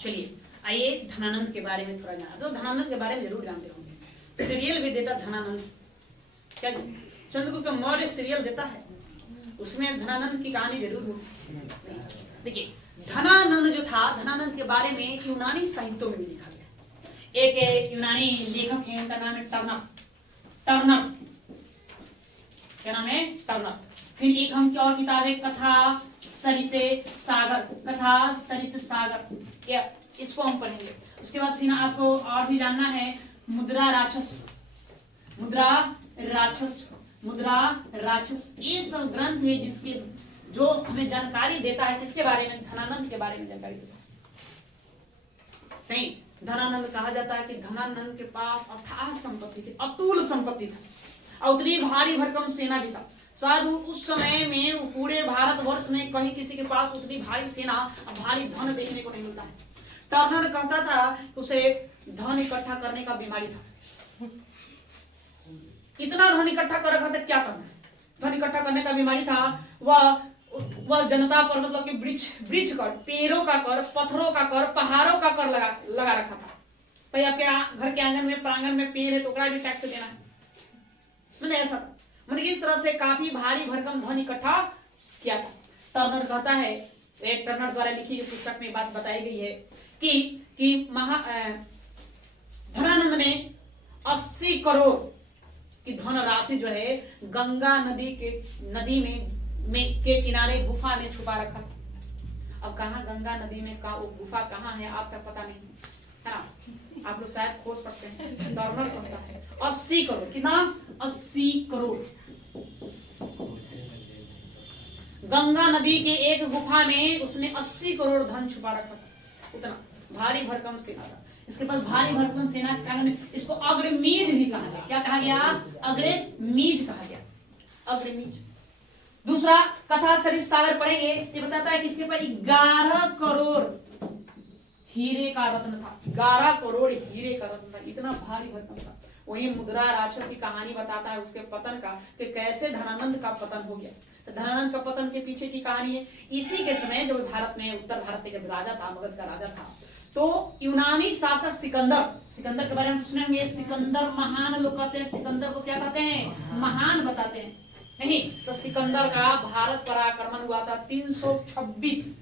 चलिए आइए धनानंद के बारे में थोड़ा जाना। तो धनानंद के बारे में जरूर जानते होंगे, सीरियल भी देता धनानंद। क्या चंद्रगुप्त मौर्य सीरियल देता है, उसमें धनानंद की कहानी जरूर होगी। देखिए धनानंद जो था, धनानंद के बारे में यूनानी साहित्यों में भी लिखा गया। एक यूनानी लेखक है, उनका नाम है टर्नर। टर्नर क्या नाम है? टर्नर। फिर एक हम की और किताब है, कथा सरित सागर। कथा सरित सागर, या इसको हम पढ़ेंगे। उसके बाद फिर आपको और भी जानना है, मुद्रा राक्षस। मुद्रा राक्षस, मुद्रा राक्षस, ये सब ग्रंथ है जिसके जो हमें जानकारी देता है किसके बारे में? धनानंद के बारे में जानकारी देता है। नहीं, धनानंद कहा जाता है कि धनानंद के पास अथाह संपत्ति थी, अतुल संपत्ति था, और उतनी भारी भरकम सेना भी था। शायद उस समय में पूरे भारतवर्ष में कहीं किसी के पास उतनी भारी सेना और भारी धन देखने को नहीं मिलता है। टर्नर कहता था उसे धन इकट्ठा करने का बीमारी था। इतना धन इकट्ठा कर रखा था, क्या करना है? धन इकट्ठा करने का बीमारी था। वह जनता पर मतलब कि वृक्ष कर, पेड़ों का कर, पत्थरों का कर, पहाड़ों का कर लगा रखा था। भाई आपके घर के आंगन में, प्रांगण में पेड़ है तो भी टैक्स देना है। मैंने ऐसा था, मतलब इस तरह से काफी भारी भरकम धन इकट्ठा किया था। टर्नर कहता है, एक टर्नर द्वारा लिखी गई पुस्तक में बात बताई गई है कि धनानंद ने 80 करोड़ की धनराशि जो है गंगा नदी में के किनारे गुफा में छुपा रखा था। अब कहा गंगा नदी में का वो गुफा कहाँ है आप तक पता नहीं है ना, आप लोग शायद खोज सकते हैं। टर्नर कहता है 80 करोड़, कितना? 80 करोड़। गंगा नदी के एक गुफा में उसने 80 करोड़ धन छुपा रखा था। उतना भारी भरकम सेना था इसके पास। भारी भरकम सेना के कारण इसको अग्रमीज भी कहा गया। क्या कहा गया? अग्रमीज कहा गया, अग्रमीज। दूसरा कथा सरित सागर पढ़ेंगे, ये बताता है कि इसके पास 11 करोड़ हीरे का रत्न था। 11 करोड़ हीरे का रत्न था, इतना भारी भरकम था। वही मुद्रा राक्षस की कहानी बताता है उसके पतन का, कि कैसे धनानंद का पतन हो गया। तो धनानंद का पतन के पीछे की कहानी है, इसी के समय जो भारत में, उत्तर भारत के जब राजा था, मगध का राजा था, तो यूनानी शासक सिकंदर के बारे में सुनेंगे। सिकंदर महान लोग कहते हैं, सिकंदर को क्या कहते हैं? महान बताते हैं। नहीं तो सिकंदर का भारत पर आक्रमण हुआ था 326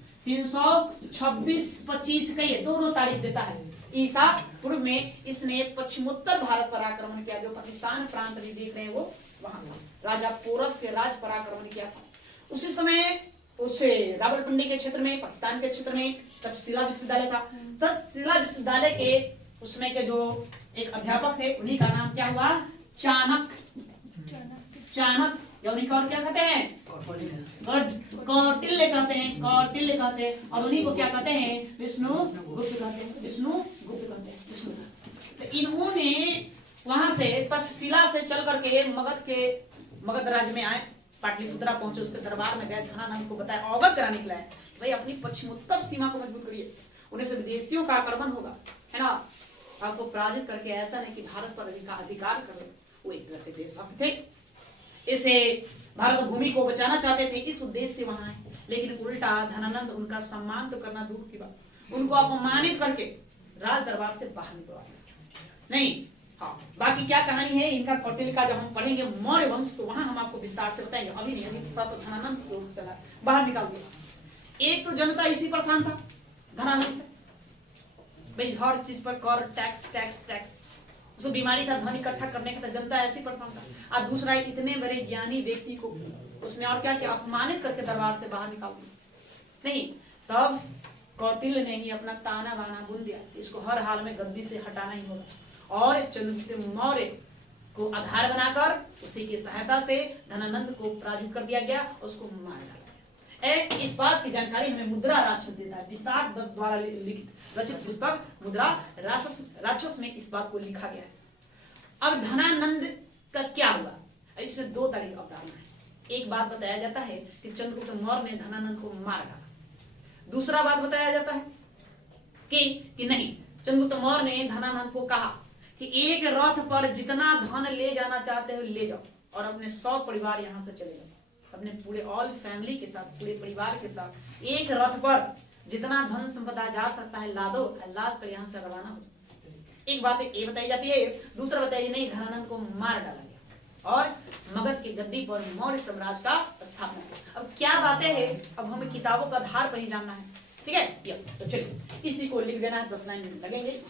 25 का, ये दोनों तारीख देता है ईसा पूर्व में। इसने पश्चिमोत्तर भारत पर आक्रमण किया, जो पाकिस्तान प्रांत भी देख रहे हैं वो वहां था। राजा पोरस के राज पर आक्रमण किया था। उसी समय उसे रावलपिंडी के क्षेत्र में, पाकिस्तान के क्षेत्र में तक्षशिला विश्वविद्यालय था। तक्षशिला विश्वविद्यालय के उसमें के जो एक अध्यापक थे, उन्हीं का नाम क्या हुआ? चाणक्य। या उन्हीं का और क्या कहते हैं? कौटिल्य कहते हैं, कौटिल्य कहते हैं। और उन्हीं को क्या कहते हैं? विष्णुगुप्त कहते हैं, विष्णुगुप्त कहते हैं, विष्णुगुप्त। तो इन्होंने वहां से तक्षशिला से चल करके मगध राज्य में आए, पाटलिपुत्रा पहुंचे, उसके दरबार में गए, धनानंद को बताया, अवगत कराने के लिए भाई अपनी पश्चिमोत्तर सीमा को मजबूत करिए, उन्हें से विदेशियों का आक्रमण होगा, है ना। आपको पराजित करके ऐसा नहीं कि भारत पर अधिकार कर ले। वो एक तरह से देशभक्त थे, इसे भारत भूमि को बचाना चाहते थे, इस उद्देश्य से वहां है। लेकिन उल्टा धनानंद उनका सम्मान तो करना दूर की बात, उनको अपमानित करके राज दरबार से बाहर निकलवा नहीं। हाँ, बाकी क्या कहानी है इनका कौटिल्य का जब हम पढ़ेंगे मौर्य वंश, तो वहां हम आपको विस्तार से बताएंगे। अभी नहीं, अभी थोड़ा सा धनानंद से चला बाहर निकाल दिया। एक तो जनता इसी परेशान था धनानंद से, भाई हर चीज पर कर, टैक्स टैक्स टैक्स, उसको बीमारी था धन इकट्ठा करने का, जनता ऐसी परेशान था। और दूसरा, इतने बड़े ज्ञानी व्यक्ति को उसने और क्या किया, अपमानित करके दरबार से बाहर निकाल दिया। नहीं, तब कौटिल्य ने ही अपना ताना बाना बुन दिया, इसको हर हाल में गद्दी से हटाना ही होगा। और चंद्रगुप्त मौर्य को आधार बनाकर उसी की सहायता से धनानंद को पराजित कर दिया गया, उसको मार डाला गया। इस बात की जानकारी हमें मुद्रा राक्षस देता है। विशाख दत्त द्वारा लिखित रचित पुस्तक मुद्रा राक्षस में इस बात को लिखा गया है। अब धनानंद का क्या हुआ, इसमें दो तरह की अवधारणा है। एक बात बताया जाता है कि चंद्रगुप्त मौर्य ने धनानंद को मार डाला। दूसरा बात बताया जाता है कि नहीं, चंद्रगुप्त मौर्य ने धनानंद को कहा कि एक रथ पर जितना धन ले जाना चाहते हो ले जाओ, और अपने 100 परिवार यहाँ से चले जाओ, अपने पूरे ऑल फैमिली के साथ, पूरे परिवार के साथ एक रथ पर जितना धन संपदा जा सकता है ला दो, लाद कर यहाँ से रवाना हो। एक बात ये बताई जाती है। दूसरा बताइए नहीं, धनानंद को मार डाला गया और मगध की गद्दी पर मौर्य साम्राज्य का स्थापना। अब क्या बातें हैं, अब हमें किताबों का आधार पर ही जानना है, ठीक है। तो चलिए इसी को लिख देना है, 10 लाइन लगेंगे।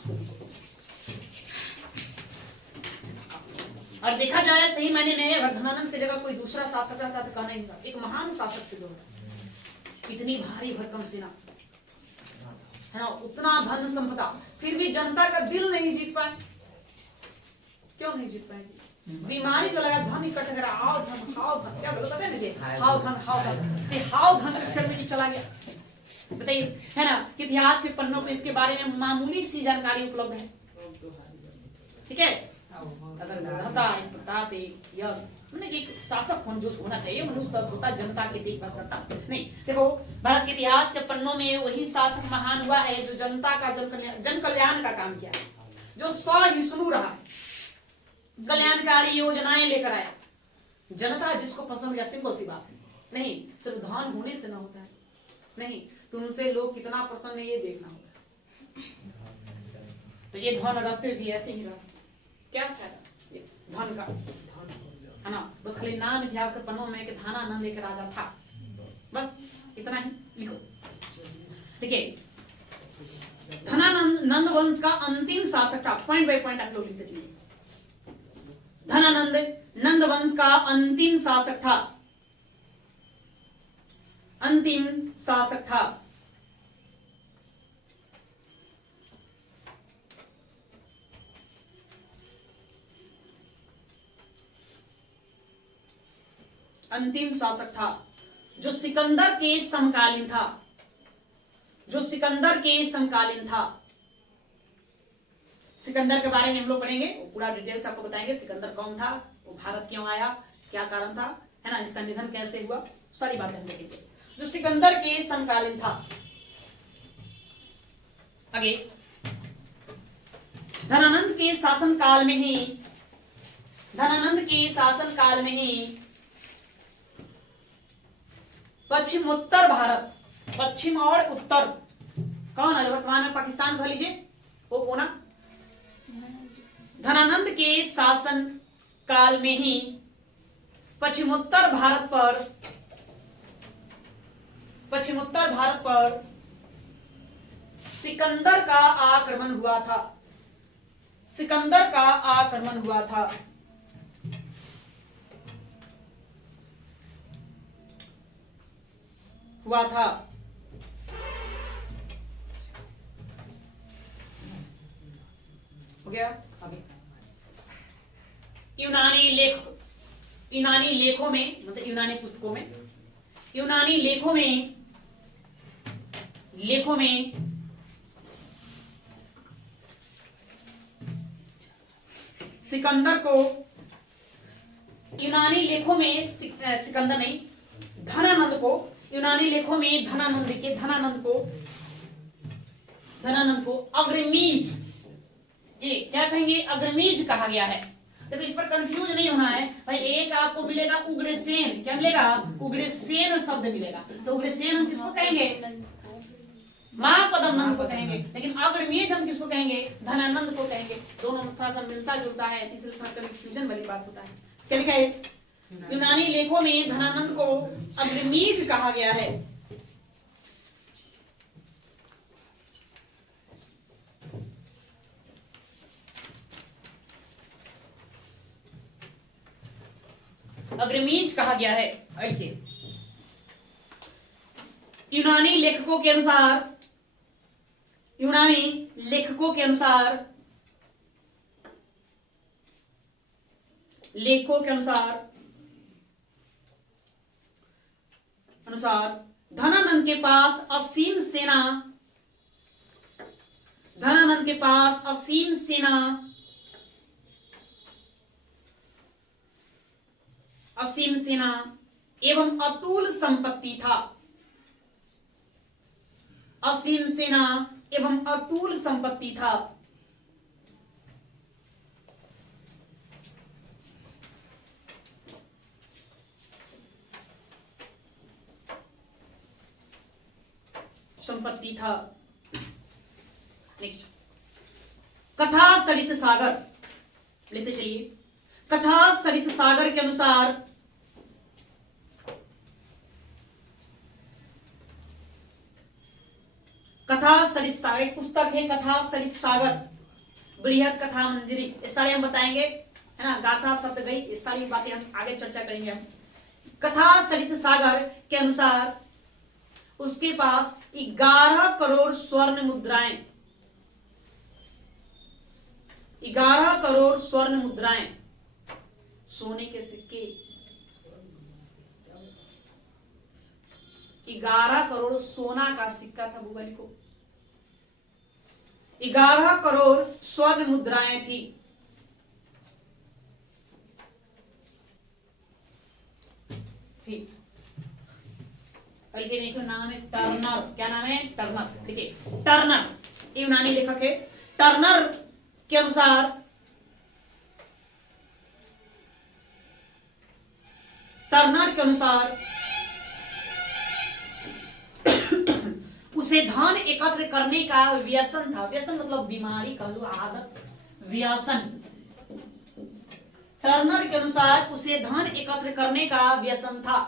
और देखा जाए सही मायने में अगर धनानंद की जगह कोई दूसरा शासक रहता तो कहना ही था एक महान शासक सिद्ध होता। इतनी भारी भरकम सेना है ना, उतना धन संपदा, फिर भी जनता का दिल नहीं जीत पाए। क्यों नहीं जीत पाए? बीमारी तो लगा, धन इकट्ठा करा, हाव धन हाव धन, क्या बोलो पता है मुझे, हाव धन हाव धन, हाव धन फिर में चला गया। बताइए है ना, इतिहास के पन्नों पे इसके बारे में मामूली सी जानकारी उपलब्ध है, ठीक है। अगर रहता प्रताप एक शासक जो होना चाहिए, मनुष्य होता, जनता की देखभाल करता नहीं। देखो भारत के इतिहास के पन्नों में वही शासक महान हुआ है जो जनता का जन कल्याण का काम किया, जो सहिष्णु रहा, कल्याणकारी योजनाएं लेकर आया। जनता जिसको पसंद किया, सिंपल सी बात है। नहीं सिर्फ धन होने से ना होता है, नहीं तुमसे लोग कितना पसंद है ये देखना होगा। तो ये धन रखते भी ऐसे ही रहा, क्या फायदा धन का, है ना। बस खाली नाम इतिहास के पन्नों में कि धनानंद एक राजा था, बस इतना ही लिखो, ठीक है। धनानंद नंद वंश का अंतिम शासक था, पॉइंट बाय पॉइंट आप लोग लिखते चलिए। धनानंद नंद वंश का अंतिम शासक था, अंतिम शासक था। अंतिम शासक था जो सिकंदर के समकालीन था, जो सिकंदर के समकालीन था। सिकंदर के बारे में हम लोग पढ़ेंगे, वो पूरा डिटेल से आपको बताएंगे। सिकंदर कौन था, वो भारत क्यों आया, क्या कारण था, है ना, इसका निधन कैसे हुआ, सारी बातें हम देखेंगे। जो सिकंदर के समकालीन था। आगे धनानंद के शासनकाल में ही, धनानंद के शासनकाल में ही पश्चिम उत्तर भारत, पश्चिम और उत्तर कौन है, वर्तमान में पाकिस्तान कह लीजिए, वो कोना। धनानंद के शासन काल में ही पश्चिमोत्तर भारत पर, पश्चिमोत्तर भारत पर सिकंदर का आक्रमण हुआ था, सिकंदर का आक्रमण हुआ था। हुआ था हो गया। अभी यूनानी लेखों में, मतलब यूनानी पुस्तकों में, यूनानी लेखों में सिकंदर को, यूनानी लेखों में सिकंदर नहीं, धनानंद को, यूनानी लेखों में धनानंद, देखिए धनानंद को अग्रमीत, ये क्या कहेंगे, अग्रमीज कहा गया है। देखो इस पर कंफ्यूज नहीं होना है भाई। एक आपको मिलेगा उग्रसेन, क्या मिलेगा, उग्रसेन शब्द मिलेगा। तो उग्रसेन हम किसको कहेंगे, महापदम नंद को कहेंगे। लेकिन अग्रमीज हम किसको कहेंगे, धनानंद को कहेंगे। दोनों थोड़ा सा मिलता जुलता है, इसलिए थोड़ा कंफ्यूजन वाली बात होता है। क्या लिखा है, यूनानी लेखों में धनानंद को अग्रमीज कहा गया है। अग्रमीज कहा गया है। यूनानी लेखकों के अनुसार, यूनानी लेखकों के अनुसार, लेखकों के अनुसार धनानंद के पास असीम सेना, धनानंद के पास असीम सेना, असीम सेना एवं अतुल संपत्ति था। असीम सेना एवं अतुल संपत्ति था। संपत्ति था। नेक्स्ट, कथा सरित सागर लेते चलिए। कथा सरित सागर के अनुसार, कथा सरित सागर एक पुस्तक है, कथा सरित सागर, बृहद कथा मंजरी, ये सारे हम बताएंगे, है ना। गाथा शब्द गई, ये सारी बातें हम आगे चर्चा करेंगे। हम कथा सरित सागर के अनुसार उसके पास 11 करोड़ स्वर्ण मुद्राएं, 11 करोड़ स्वर्ण मुद्राएं, सोने के सिक्के, 11 करोड़ सोना का सिक्का था बुआ को, 11 करोड़ स्वर्ण मुद्राएं थी। ठीक, हल्के देखो, नाम है टर्नर। क्या नाम है, टर्नर। देखिए टर्नर यूनानी लेखक है। टर्नर के अनुसार, टर्नर के अनुसार उसे धन एकत्र करने का व्यसन था। व्यसन मतलब बीमारी कह लो, आदत, व्यसन। टर्नर के अनुसार उसे धन एकत्र करने का व्यसन था,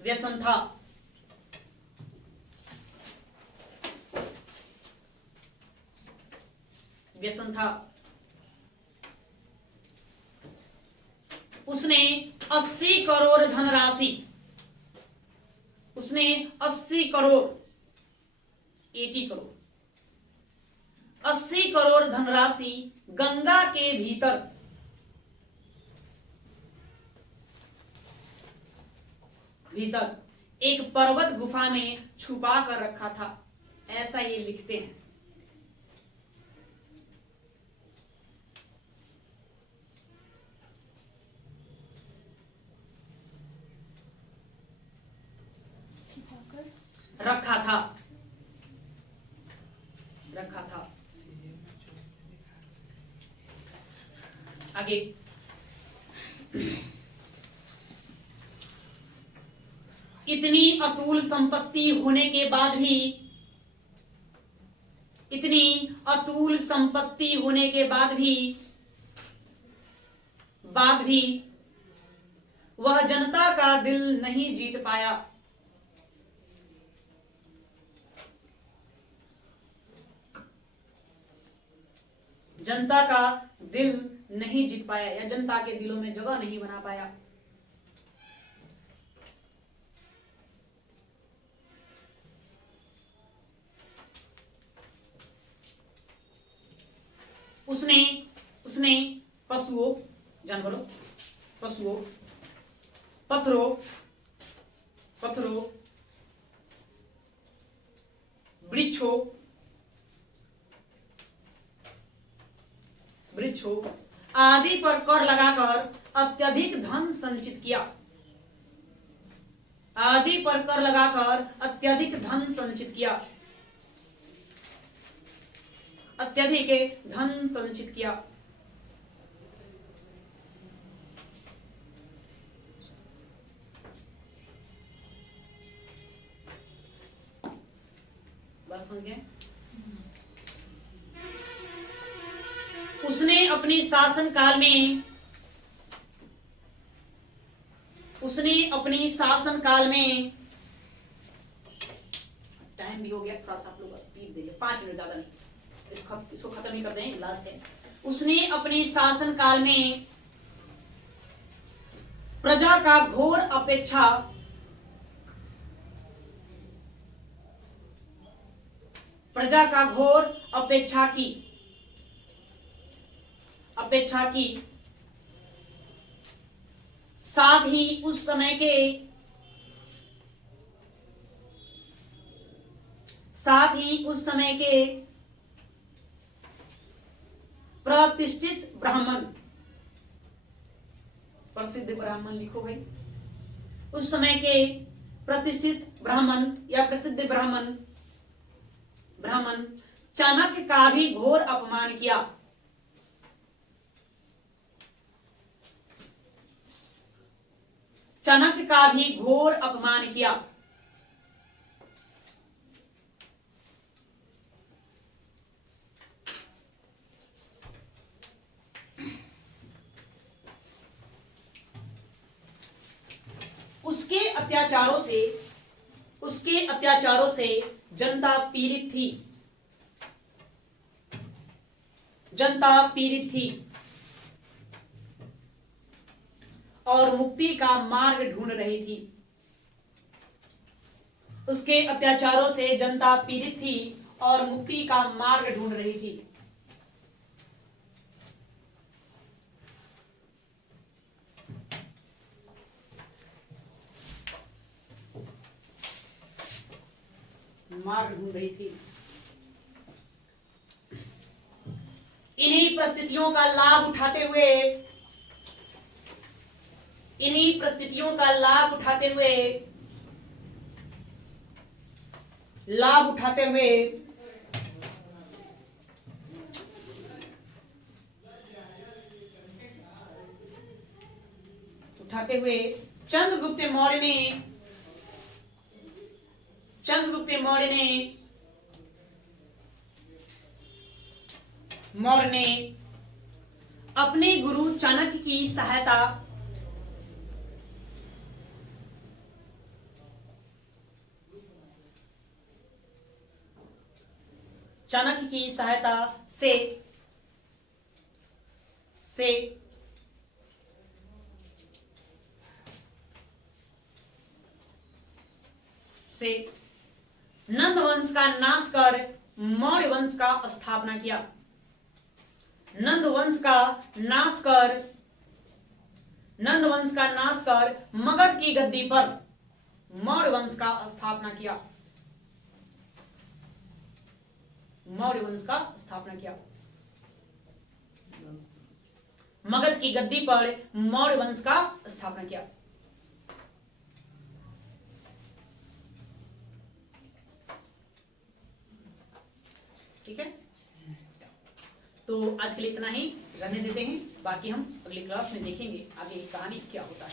व्यसन था। व्यसन था। उसने 80 करोड़ धनराशि, उसने 80 करोड़, 80 करोड़, 80 करोड़ धनराशि गंगा के भीतर, भीतर एक पर्वत गुफा में छुपा कर रखा था, ऐसा ये लिखते हैं। रखा था, रखा था। आगे, इतनी अतुल संपत्ति होने के बाद भी, इतनी अतुल संपत्ति होने के बाद भी वह जनता का दिल नहीं जीत पाया। जनता का दिल नहीं जीत पाया, या जनता के दिलों में जगह नहीं बना पाया। उसने उसने पशुओं, जानवरों, पशुओं, पत्थरों, पत्थरों, वृक्षों, वृक्षों आदि पर कर लगाकर अत्यधिक धन संचित किया। आदि पर कर लगाकर अत्यधिक धन संचित किया। अत्यधिक धन संचित किया। बात समझ गए? उसने अपने शासनकाल में टाइम भी हो गया, थोड़ा सा आप लोग स्पीड देंगे, 5 मिनट ज्यादा नहीं, इसको खत्म ही कर दें, लास्ट है। उसने अपने शासनकाल में प्रजा का घोर अपेक्षा की साथ ही उस समय के प्रतिष्ठित ब्राह्मण, प्रसिद्ध ब्राह्मण लिखो भाई, उस समय के प्रतिष्ठित ब्राह्मण या प्रसिद्ध ब्राह्मण चाणक्य का भी घोर अपमान किया। चाणक्य का भी घोर अपमान किया। उसके अत्याचारों से जनता पीड़ित थी और मुक्ति का मार्ग ढूंढ रही थी। उसके अत्याचारों से जनता पीड़ित थी और मुक्ति का मार्ग ढूंढ रही थी। इन्हीं परिस्थितियों का लाभ उठाते हुए चंद्रगुप्त मौर्य ने अपने गुरु चाणक्य की सहायता से नंद वंश का नाश कर मौर्य वंश का स्थापना किया। नंद वंश का नाश कर मगध की गद्दी पर मौर्य वंश का स्थापना किया। मगध की गद्दी पर मौर्य वंश का स्थापना किया। ठीक है, तो आज के लिए इतना ही रहने देते हैं, बाकी हम अगली क्लास में देखेंगे आगे कहानी क्या होता है।